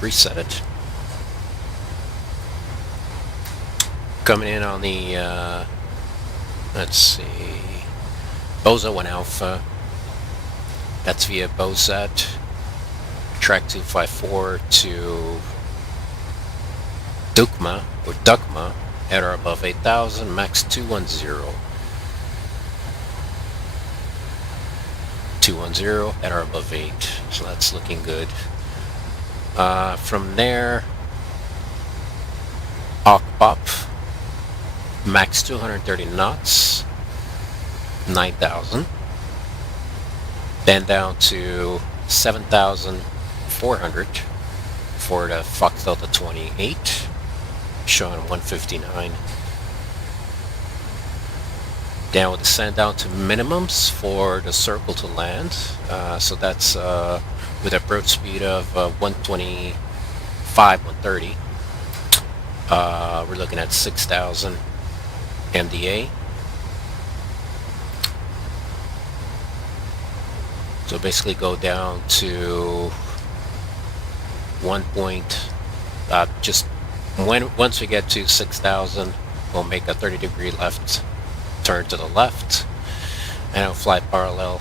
Reset it. Coming in on the, let's see, Boza 1 Alpha. That's via Bozat. Track 254 to Dukma, or Dukma, at or above 8,000, max 210. 210 at or above 8, so that's looking good. From there, Okpop, max 230 knots, 9,000. Then down to 7,400 for the Fox Delta 28, showing 159. Then we'll descend down to minimums for the circle to land. So that's with approach speed of 125, 130. We're looking at 6,000 MDA. So basically go down to once we get to 6,000, we'll make a 30-degree left turn to the left, and I'll fly parallel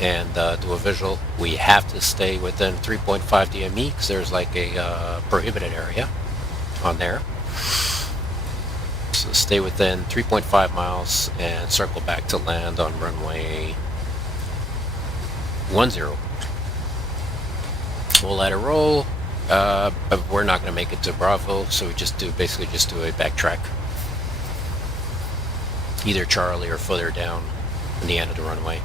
and do a visual. We have to stay within 3.5 DME because there's like a prohibited area on there. So stay within 3.5 miles and circle back to land on runway 10. We'll let it roll, but we're not going to make it to Bravo, so we basically just do a backtrack. Either Charlie or further down in the end of the runway.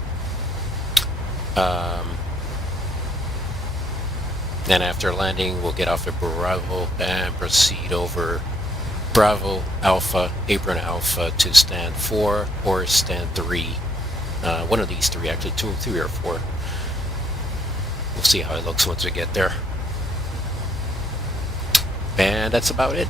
Then after landing, we'll get off at Bravo and proceed over Bravo, Alpha, Apron Alpha to stand 4 or stand 3. One of these three, actually, 2, 3, or 4. We'll see how it looks once we get there. And that's about it.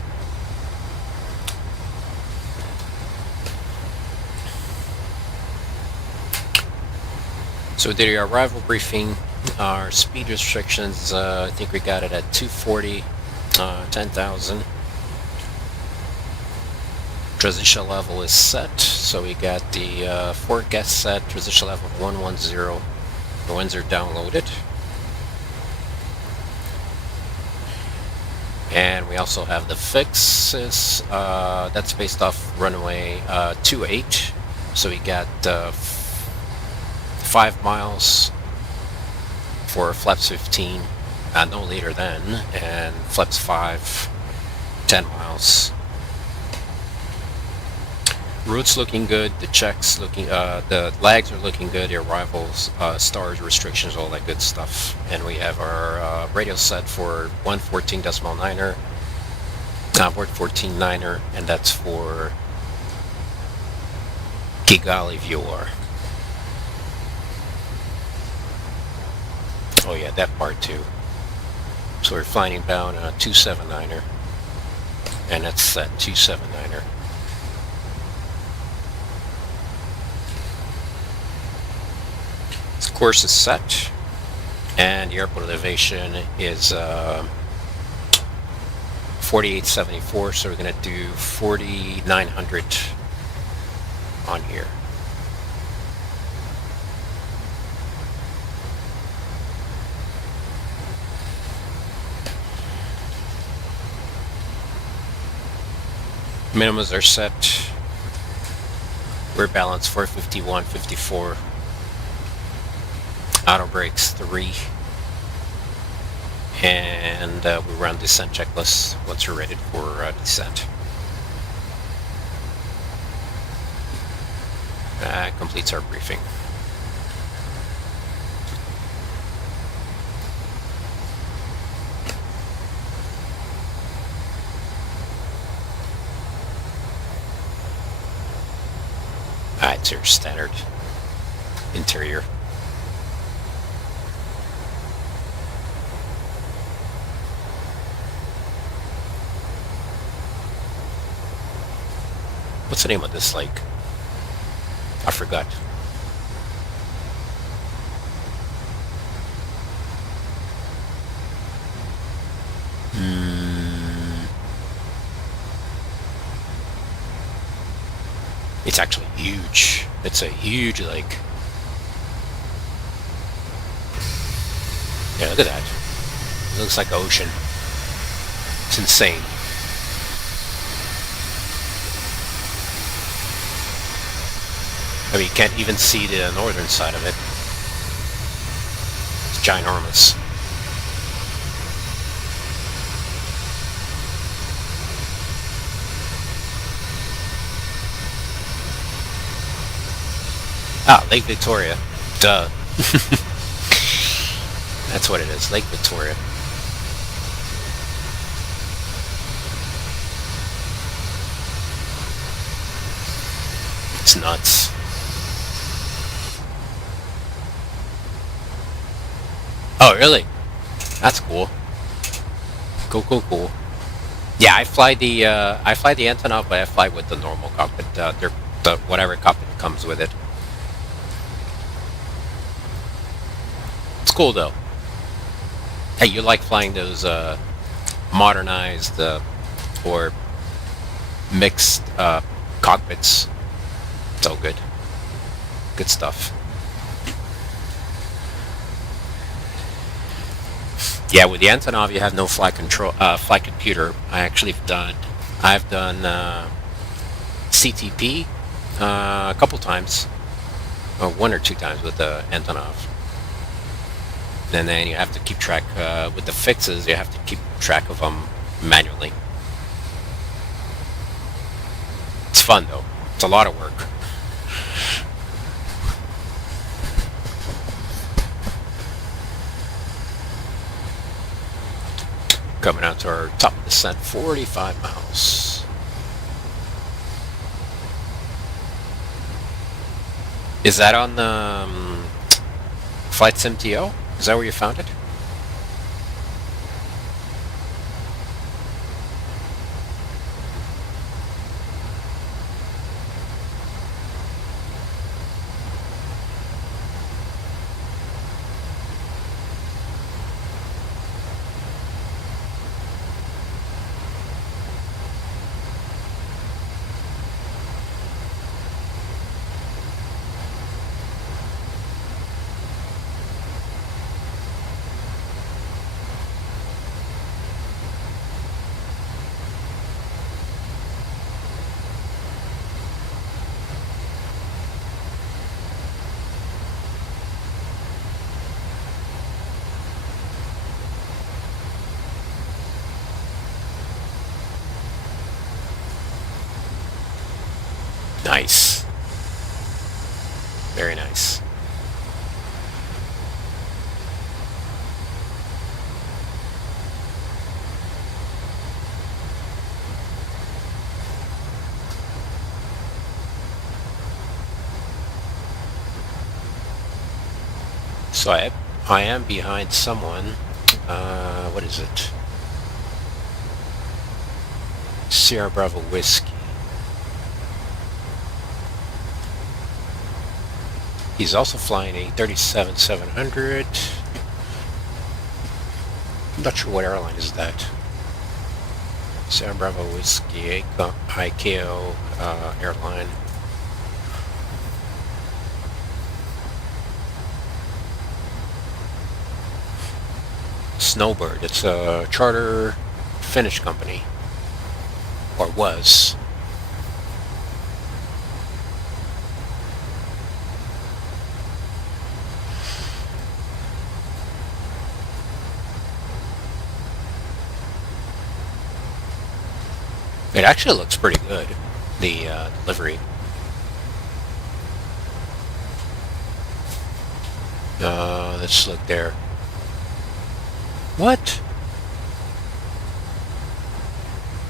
So we did our arrival briefing. Our speed restrictions, I think we got it at 240, 10,000. Transition level is set, so we got the forecast set, transition level 110. The winds are downloaded. And we also have the fixes, that's based off runway 28. So we got 5 miles for flaps 15, no later than, and flaps 5, 10 miles. Routes looking good, the checks looking, the lags are looking good, the arrivals, stars, restrictions, all that good stuff. And we have our radio set for 114.9er, onboard 14.9er, and that's for Kigali viewer. Oh yeah, that part too. So we're flying inbound on a 279er, and that's set 279er. This course is set, and the airport elevation is 4874, so we're going to do 4900 on here. Minimums are set. We're balanced 451, 54. Auto brakes 3. And we run descent checklist once we're ready for descent. That completes our briefing. it's your standard interior. What's the name of this lake? I forgot. It's actually huge. It's a huge lake. Yeah, look at that. It looks like ocean. It's insane. I mean, you can't even see the northern side of it. It's ginormous. Ah, Lake Victoria. Duh. That's what it is, Lake Victoria. It's nuts. Oh, really? That's cool. Cool. Yeah, I fly the Antonov, but I fly with the normal cockpit. The whatever cockpit comes with it. It's cool though. Hey, you like flying those modernized or mixed cockpits? So good. Good stuff. Yeah, with the Antonov, you have no flight computer. I've done CTP a couple times, or 1 or 2 times with the Antonov. And then you have to keep track with the fixes. You have to keep track of them manually. It's fun though. It's a lot of work. Coming out to our top descent, 45 miles. Is that on the VATSIM TO? Is that where you found it? Nice. Very nice. So I am behind someone. What is it? Sierra Bravo Whiskey. He's also flying a 37-700. I'm not sure what airline is that. Sierra Bravo Whiskey, ICAO airline. Snowbird. It's a charter Finnish company. Or was. It actually looks pretty good, the delivery. Let's look there. What?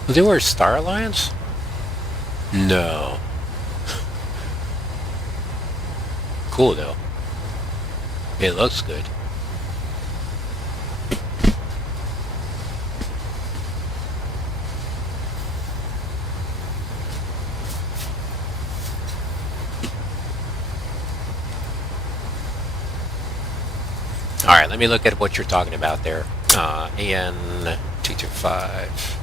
They were Star Alliance? No. cool though. It looks good. Alright, let me look at what you're talking about there. AN225.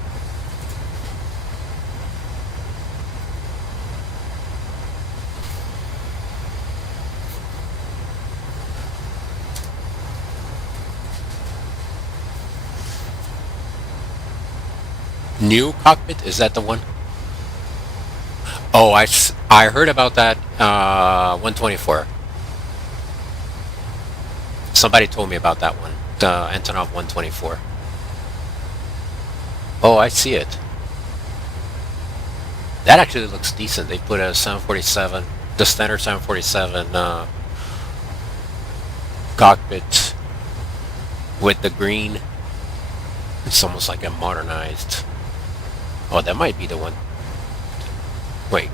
New cockpit? Is that the one? Oh, I heard about that 124. Somebody told me about that one. The Antonov 124. Oh, I see it. That actually looks decent. They put a 747, the standard 747 cockpit with the green. It's almost like a modernized. Oh, that might be the one. Wait.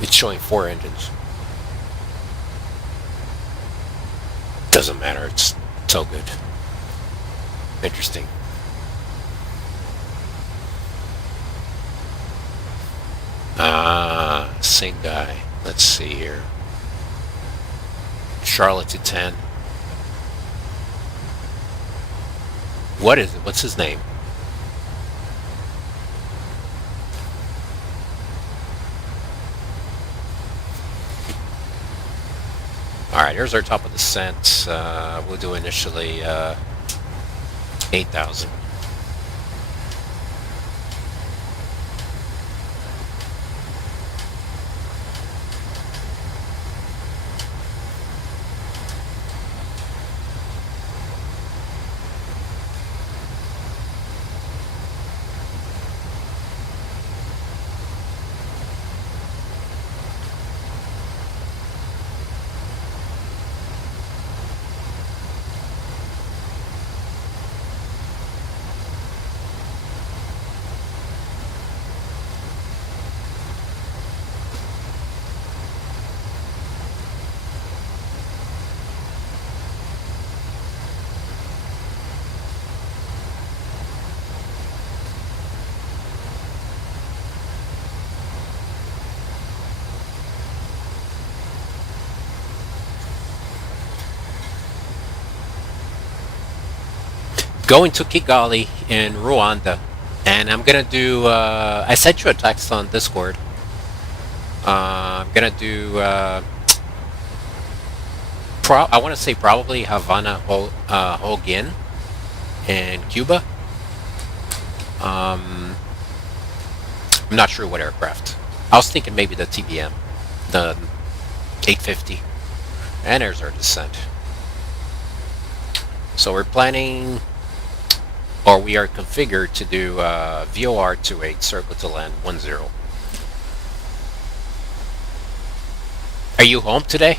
It's showing 4 engines. Doesn't matter, it's so good. Interesting. Ah, same guy. Let's see here. Charlotte to 10. What is it? What's his name? Alright, here's our top of descent. We'll do initially 8,000. Going to Kigali in Rwanda, and I'm gonna do. I sent you a text on Discord. I'm gonna do. I want to say probably Havana, Holguin, in Cuba. I'm not sure what aircraft. I was thinking maybe the TBM, the 850, and there's our descent. So we're planning. Or we are configured to do VOR 28 circle to land 10. Are you home today?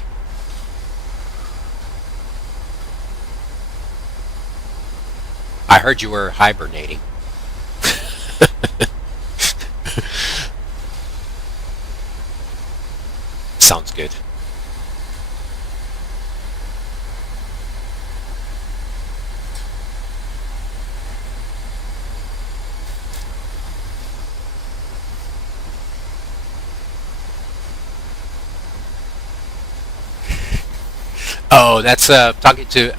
I heard you were hibernating. Sounds good. Oh, that's talking to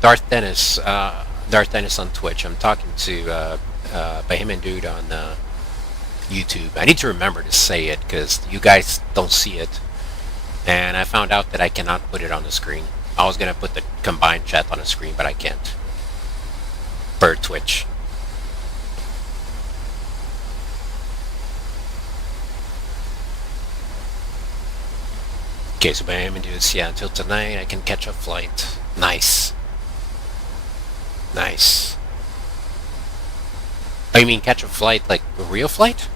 Darth Dennis. Darth Dennis on Twitch. I'm talking to Bahamian Dude on YouTube. I need to remember to say it because you guys don't see it, and I found out that I cannot put it on the screen. I was gonna put the combined chat on the screen, but I can't. For Twitch. Okay, so Bahamian Dudes, yeah, until tonight I can catch a flight. Nice. Nice. Oh, you mean catch a flight like a real flight?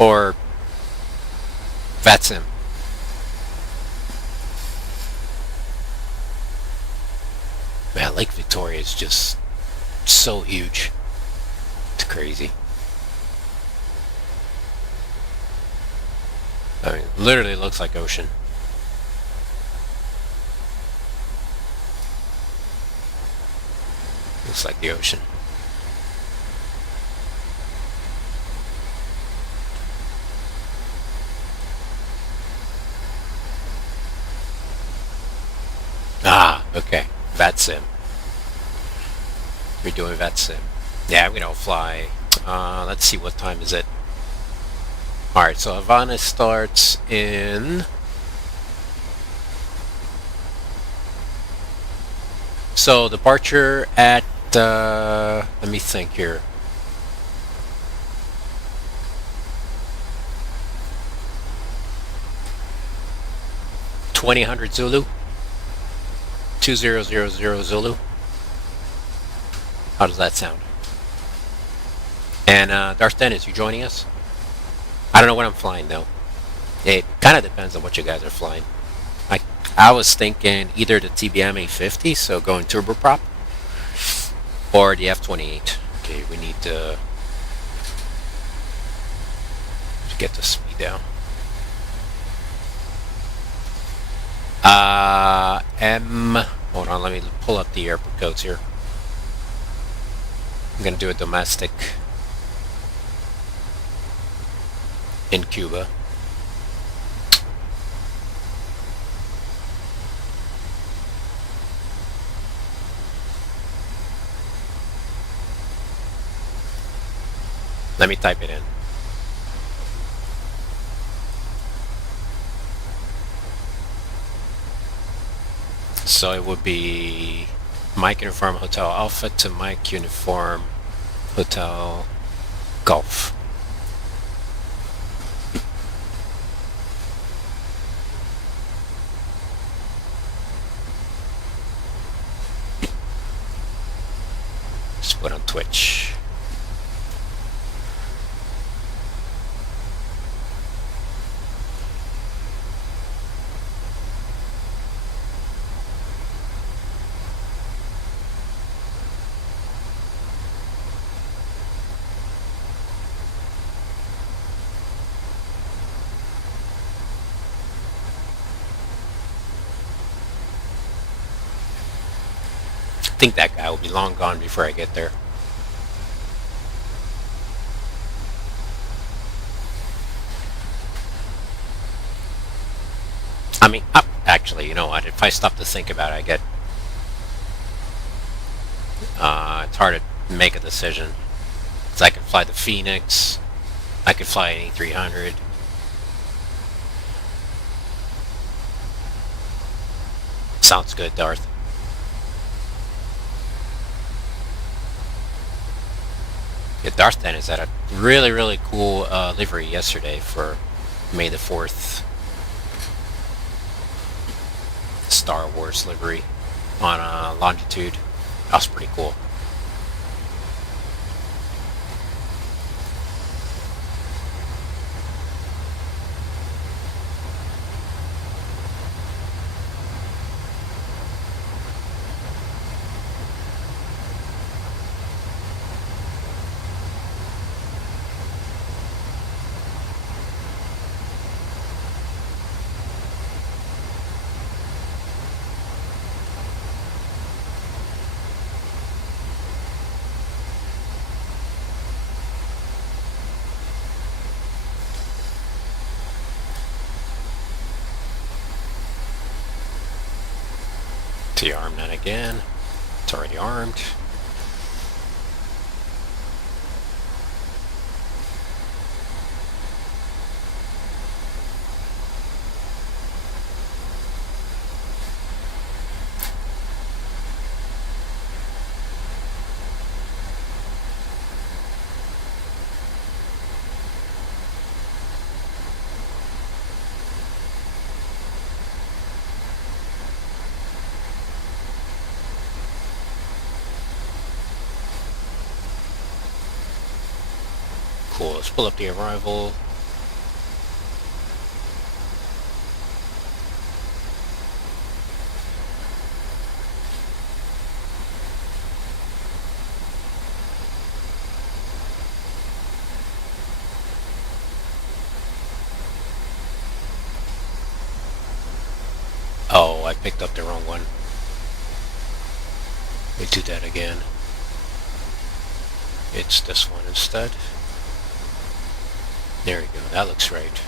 Or VATSIM? Man, Lake Victoria is just so huge. It's crazy. I mean, literally looks like ocean. Looks like the ocean. Ah, okay. VATSIM. We're doing VATSIM. Yeah, we don't fly. Let's see, what time is it? Alright, so Havana starts in... So, departure at... let me think here. (2000) Zulu. 2000 Zulu. How does that sound? And Darth Dennis, you joining us? I don't know what I'm flying though. It kind of depends on what you guys are flying. I was thinking either the TBM 850, so going turboprop, or the F-28. Okay, we need to get the speed down. Hold on, let me pull up the airport codes here. I'm gonna do a domestic in Cuba. Let me type it in. So it would be Mike Uniform Hotel Alpha to Mike Uniform Hotel Golf. Just put on Twitch. I think that guy will be long gone before I get there. I mean, actually, you know what? If I stop to think about it, I get... it's hard to make a decision. Because I could fly the Phoenix. I could fly an A300. Sounds good, Darth. Yeah, Darth Dennis had a really, really cool livery yesterday for May the 4th. Star Wars livery on longitude. That was pretty cool. Arm that again. It's already armed. Cool, let's pull up the arrival. Oh, I picked up the wrong one. Let me do that again. It's this one instead. There we go, that looks right.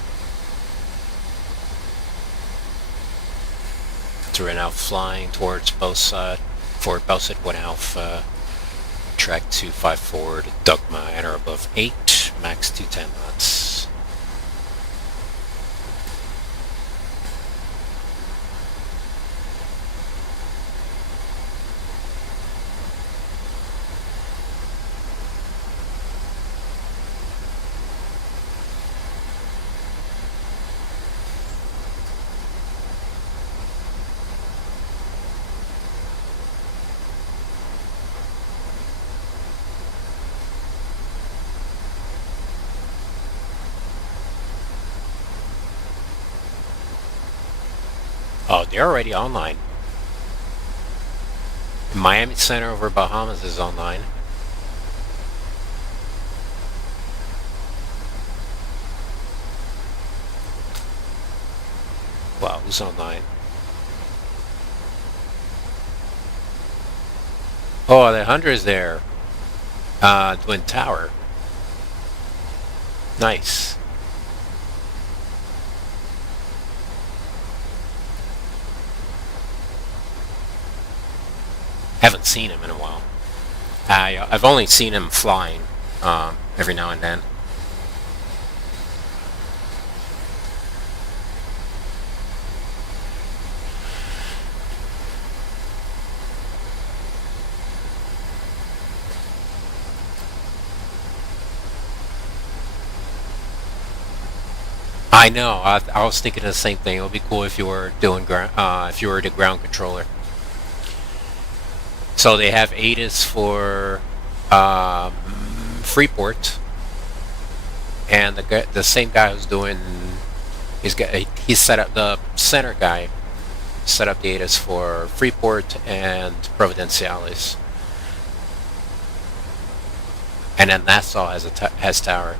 So we're now flying towards Bosat, for Bosat 1 Alpha, track 254 to Dogma, and are above 8, max 210 knots. Oh, they're already online. Miami Center over Bahamas is online. Wow, who's online? Oh, the Hunter is there. Twin Tower. Nice. Haven't seen him in a while. I've only seen him flying every now and then. I know. I was thinking the same thing. It would be cool if you were doing if you were the ground controller. So they have ATIS for Freeport, and the same guy who's doing he's set up, the center guy set up the ATIS for Freeport and Providenciales, and then Nassau has tower.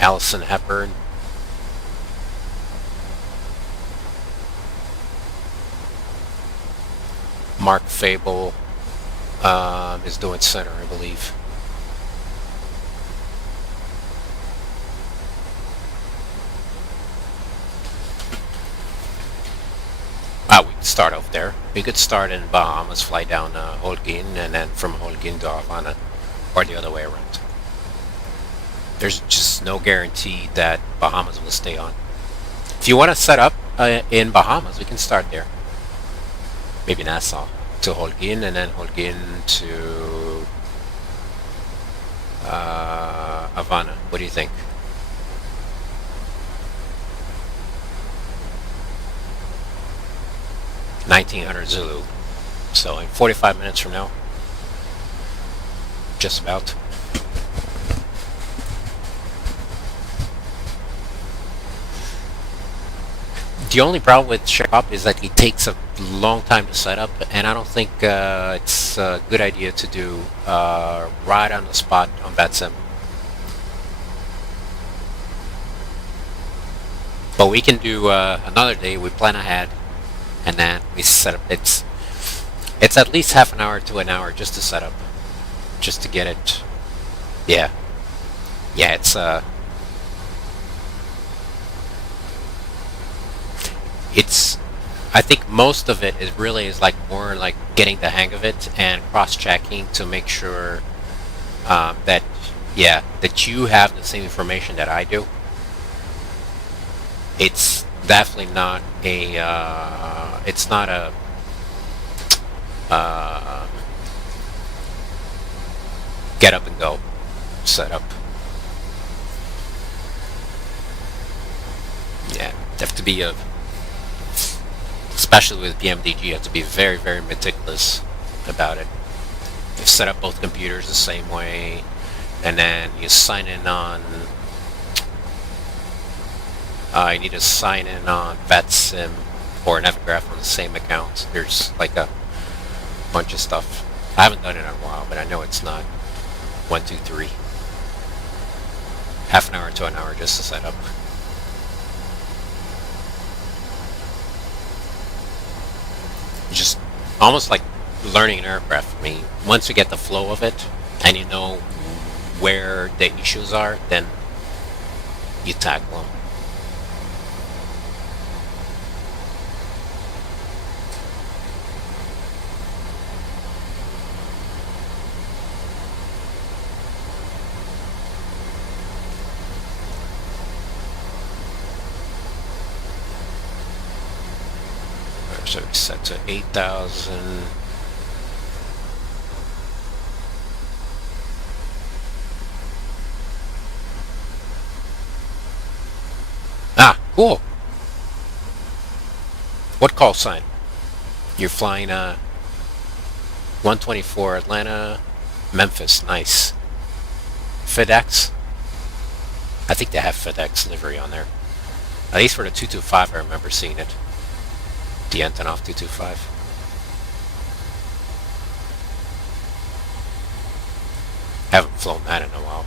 Allison Hepburn. Mark Fable is doing center, I believe. We can start off there. We could start in Bahamas, fly down Holguin, and then from Holguin to Havana, or the other way around. There's just no guarantee that Bahamas will stay on. If you want to set up in Bahamas, we can start there. Maybe Nassau to Holguin, and then Holguin to Havana. What do you think? $1900 Zulu. So in 45 minutes from now, just about. The only problem with ShareUp is that it takes a long time to set up, and I don't think it's a good idea to do right on the spot on VATSIM. But we can do another day. We plan ahead, and then we set up. It's at least half an hour to an hour just to set up, just to get it. Yeah, it's I think most of it is like more like getting the hang of it and cross-checking to make sure that you have the same information that I do. It's definitely not a get up and go setup. Yeah, have to be especially with PMDG, you have to be very, very meticulous about it. You set up both computers the same way, and then you sign in on you need to sign in on VATSIM or Navigraph on the same account. There's like a bunch of stuff. I haven't done it in a while, but I know it's not 1, 2, 3. Half an hour to an hour just to set up. Just almost like learning an aircraft. I mean, once you get the flow of it and you know where the issues are, then you tackle them. So we set to 8,000. Ah, cool. What call sign? You're flying 124 Atlanta, Memphis. Nice. FedEx? I think they have FedEx livery on there. At least for the 225, I remember seeing it. The Antonov 225. Haven't flown that in a while.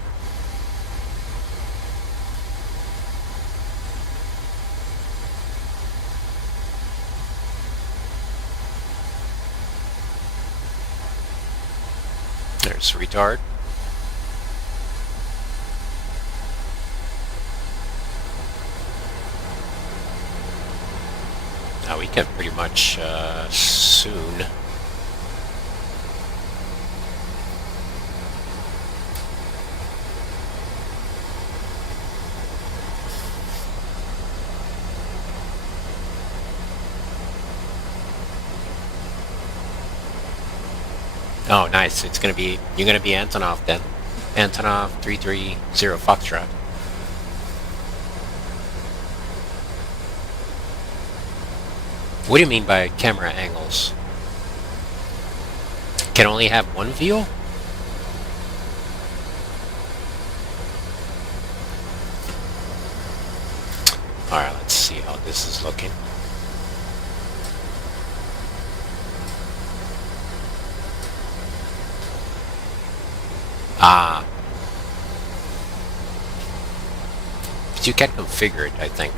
There's retard. Now we can pretty much soon. Oh, nice. It's gonna be, you're gonna be Antonov then. Antonov 330 Foxtrot. What do you mean by camera angles? Can only have one view? Alright, let's see how this is looking. Ah. But you can configure it, I think.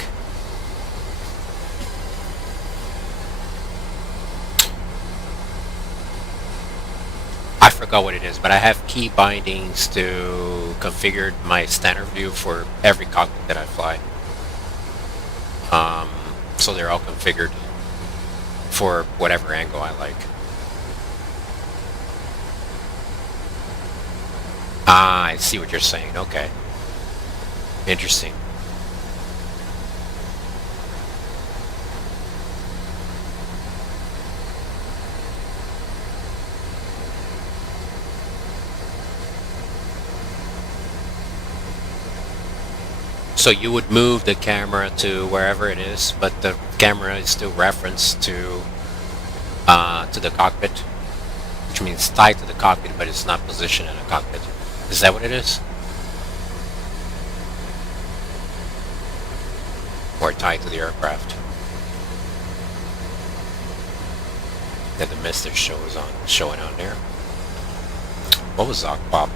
I forgot what it is, but I have key bindings to configure my standard view for every cockpit that I fly. So they're all configured for whatever angle I like. Ah, I see what you're saying. Okay. Interesting. So you would move the camera to wherever it is, but the camera is still referenced to the cockpit, which means tied to the cockpit, but it's not positioned in a cockpit. Is that what it is? Or tied to the aircraft? That the mister showing on there. What was Pop?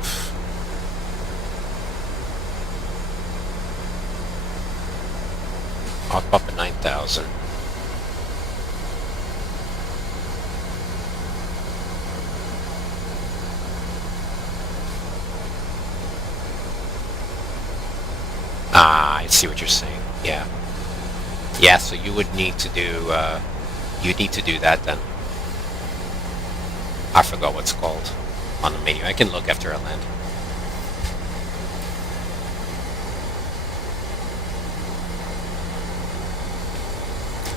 Pop at 9,000. Ah, I see what you're saying. Yeah. Yeah, so you would need to do, that then. I forgot what's called on the menu. I can look after I land.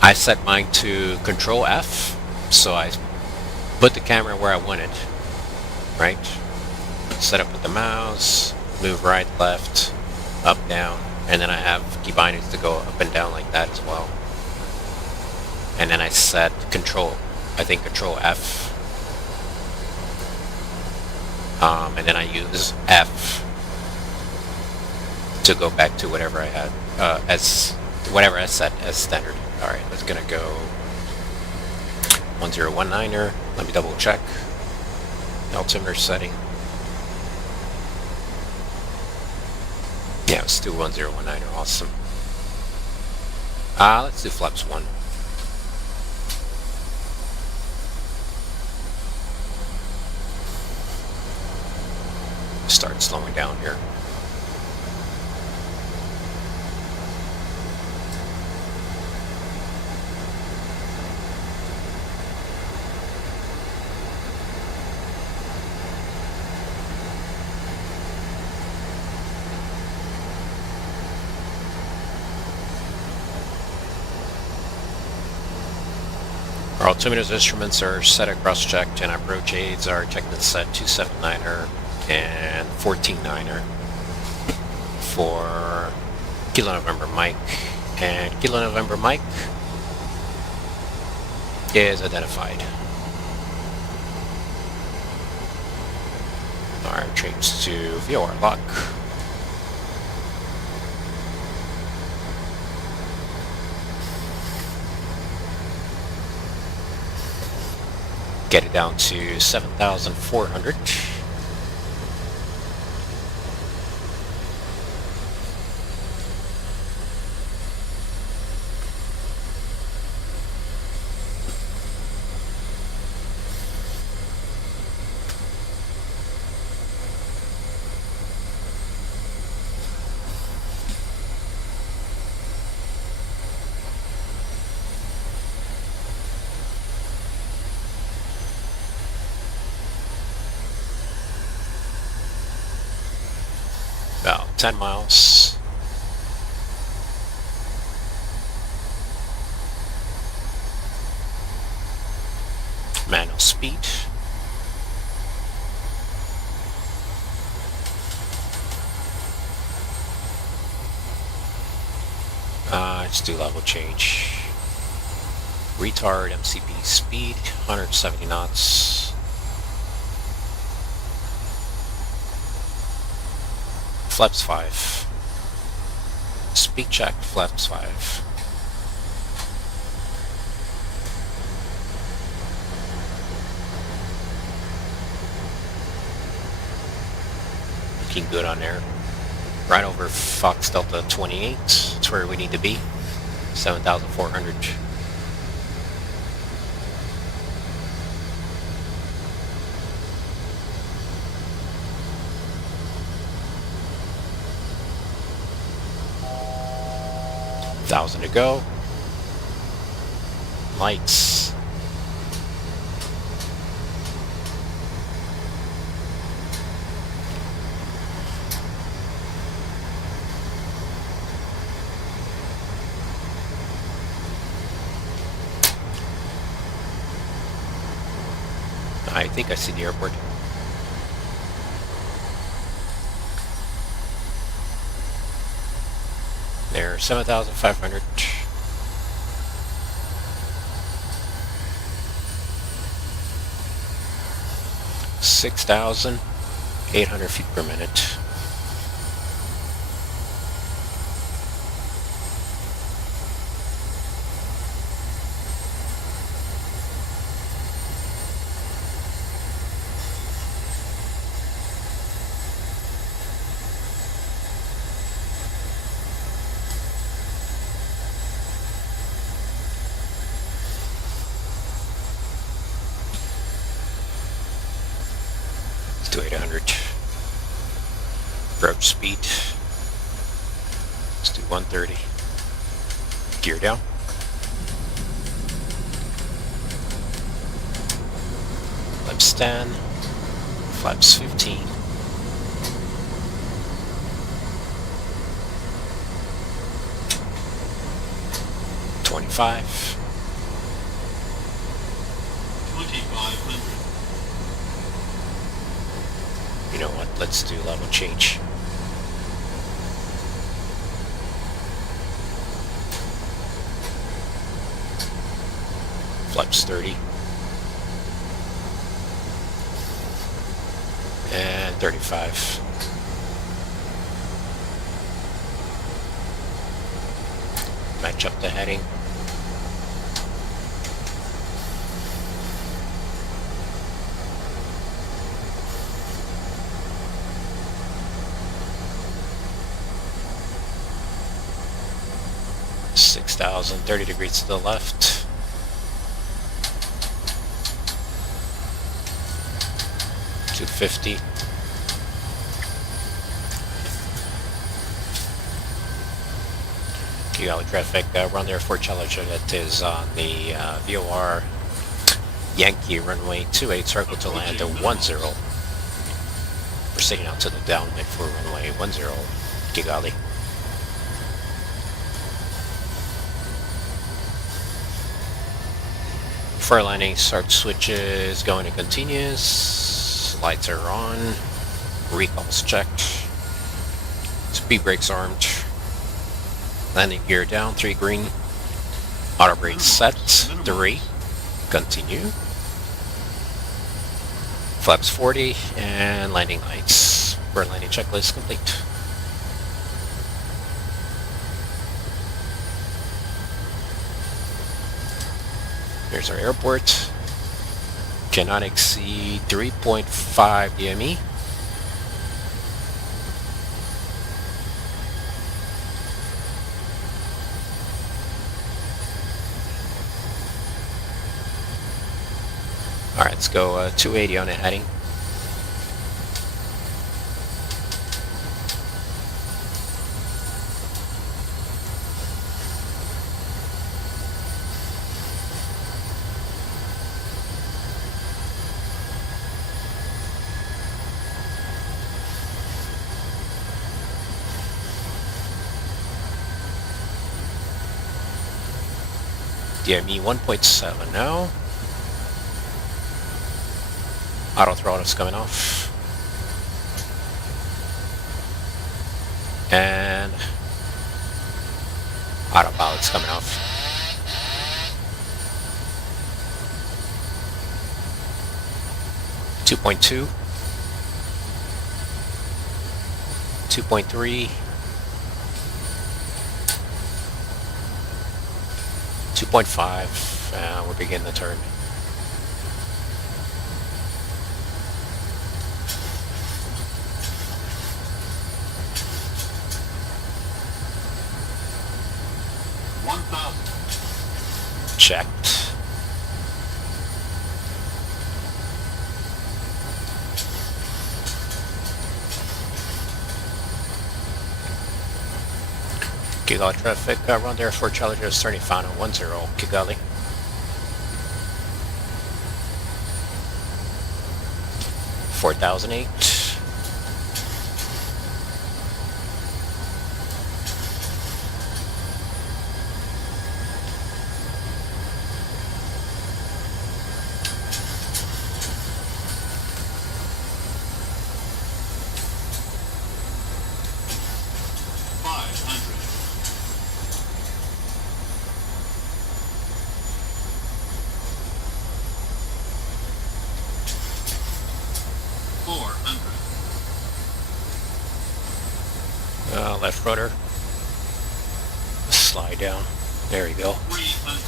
I set mine to Control F, so I put the camera where I want it, right? Set up with the mouse, move right, left, up, down, and then I have key bindings to go up and down like that as well. And then I set Control F, and then I use F to go back to whatever I had whatever I set as standard. All right, that's gonna go 1019er. Let me double check. Altimeter setting. Yeah, let's do 1019er. Awesome. Let's do flaps 1. Start slowing down here. Our altimeter's instruments are set at cross-checked, and approach aids are checked and set 279er and 14-9er for Kilo November Mike. And Kilo November Mike is identified. Alright, change to VOR lock. Get it down to 7,400. About 10 miles. Manual speed. Let's do level change. Retard MCP speed, 170 knots. Flaps 5. Speed check, flaps 5. Looking good on there. Right over Fox Delta 28. That's where we need to be. 7,400. $1,000 to go. Lights. I think I see the airport. There, 7,500. $6,800 feet per minute. To 800. Approach speed. Let's do 130. Gear down. Flaps 10. Flaps 15. $25. 2,500. You know what? Let's do level change. Flaps 30. And 35. Match up the heading. $6,000, 30 degrees to the left. $250. Kigali traffic, Rwandair for Challenger that is on the VOR Yankee runway 28, circle to land at 10. We're sitting out to the downwind for runway 10, Kigali. For landing, start switches going to continuous, lights are on, recalls checked, speed brakes armed, landing gear down, 3 green, auto brakes set, 3, continue, flaps 40, and landing lights. Burn landing checklist complete. Here's our airport. Cannot exceed 3.5 DME. Alright, let's go 280 on a heading. DME 1.7 now. Auto throttle is coming off. And auto pilot's coming off. Two 2.2. 2.3. 2.5, we're beginning the turn. Checked. Kigali traffic, Rwandair for Challenger starting final 10, Kigali. $4,008. Left rudder. Slide down. There you go. 300.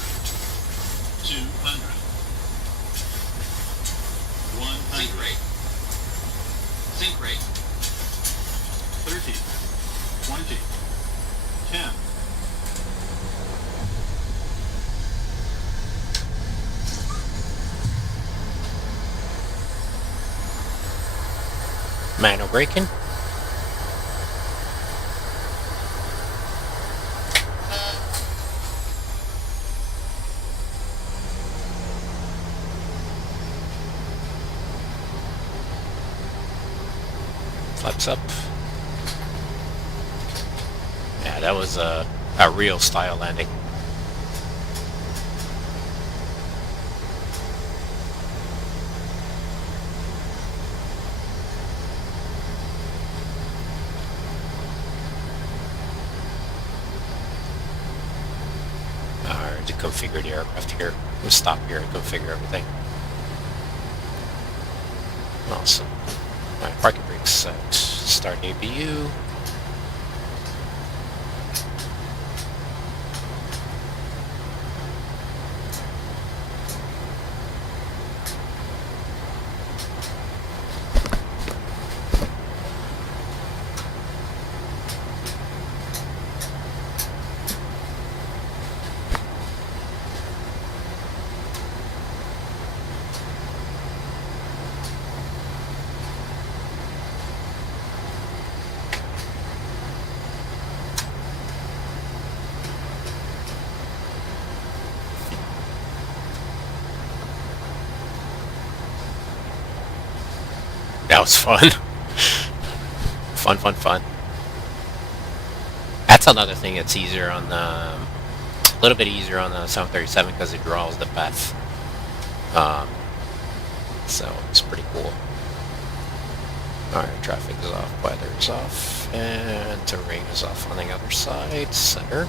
200. 100. Sink rate. Sink rate. 30. 20. 10. Manual braking. Flaps up. Yeah, that was a real style landing. To configure the aircraft here. We'll stop here and configure everything. Awesome. Alright, parking brakes set. Start APU. was fun. Fun. That's another thing that's easier on the, a little bit easier on the 737 because it draws the path. So it's pretty cool. Alright, traffic is off, weather is off, and terrain is off on the other side. Center.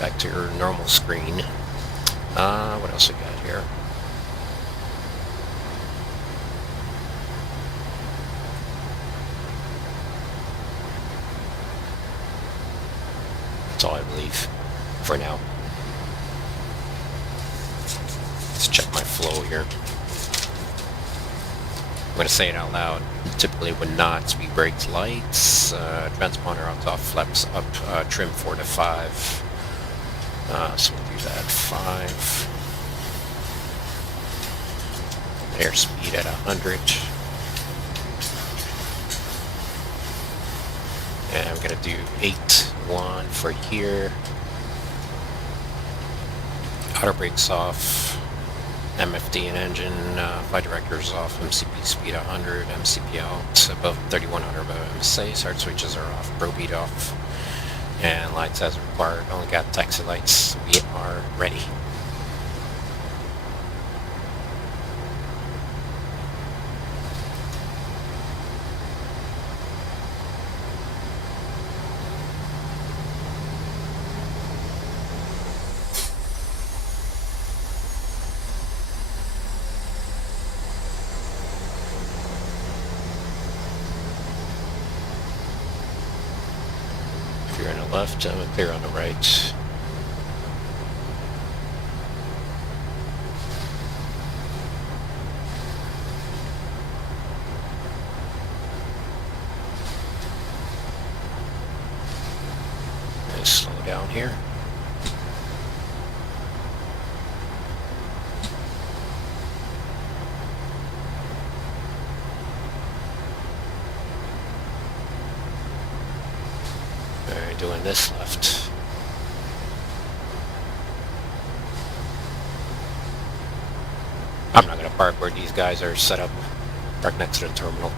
Back to your normal screen. What else we got here? That's all I believe for now. Let's check my flow here. I'm going to say it out loud. Typically when not, speed brakes, lights, transponder off, flaps up, trim 4 to 5. So we'll do that 5. Airspeed at 100. And I'm going to do 8-1 for here. Outer brakes off. MFD and engine, flight directors off, MCP speed 100, MCP out, above 3100 above MSA, start switches are off, probe beat off, and lights as required, only got taxi lights, we are ready. Clear on the left, clear on the right. Let's slow down here. Doing this left. I'm not going to park where these guys are set up. Park next to the terminal.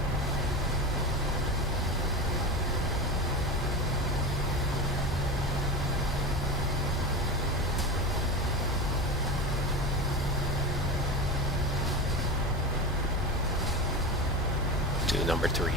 To number 3.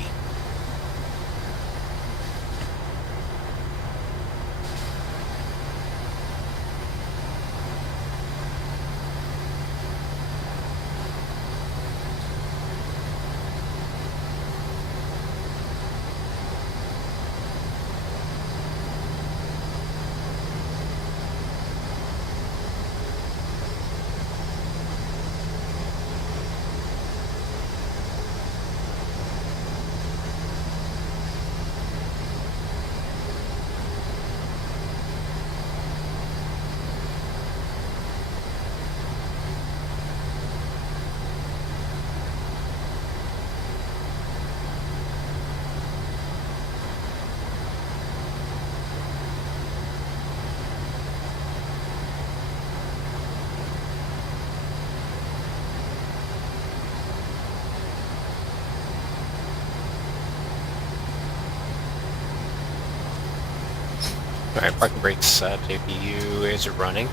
Alright, parking brakes, APU is running.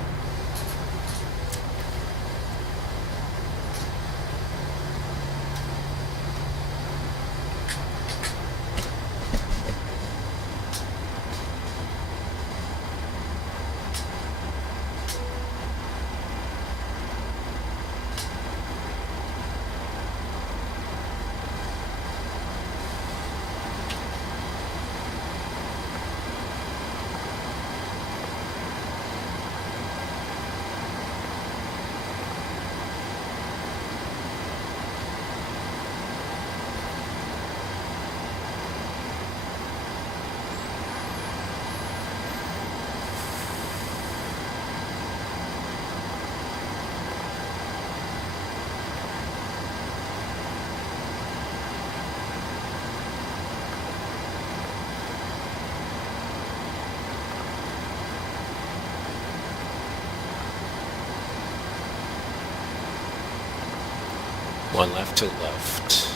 One left to left.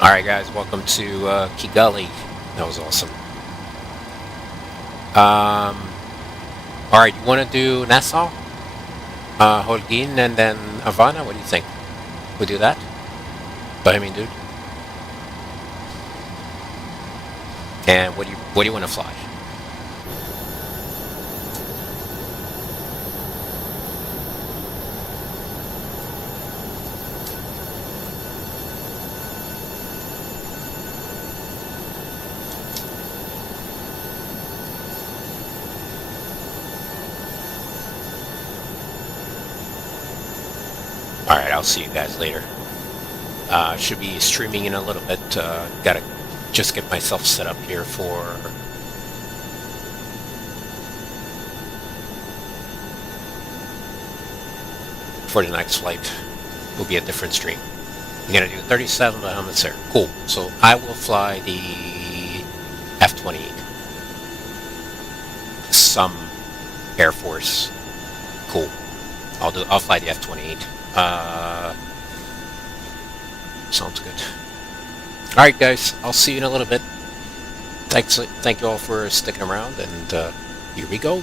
Alright guys, welcome to Kigali. That was awesome. Alright, you want to do Nassau? Holguin and then Havana? What do you think? We do that? Bahamian dude? And what do you want to fly? Alright, I'll see you guys later. Should be streaming in a little bit. Gotta just get myself set up here for the next flight. Will be a different stream. You're gonna do 37 Bahamas there. Cool. So I will fly the F-28. Some Air Force. Cool. I'll fly the F-28. Sounds good. Alright guys, I'll see you in a little bit. Thank you all for sticking around, and here we go.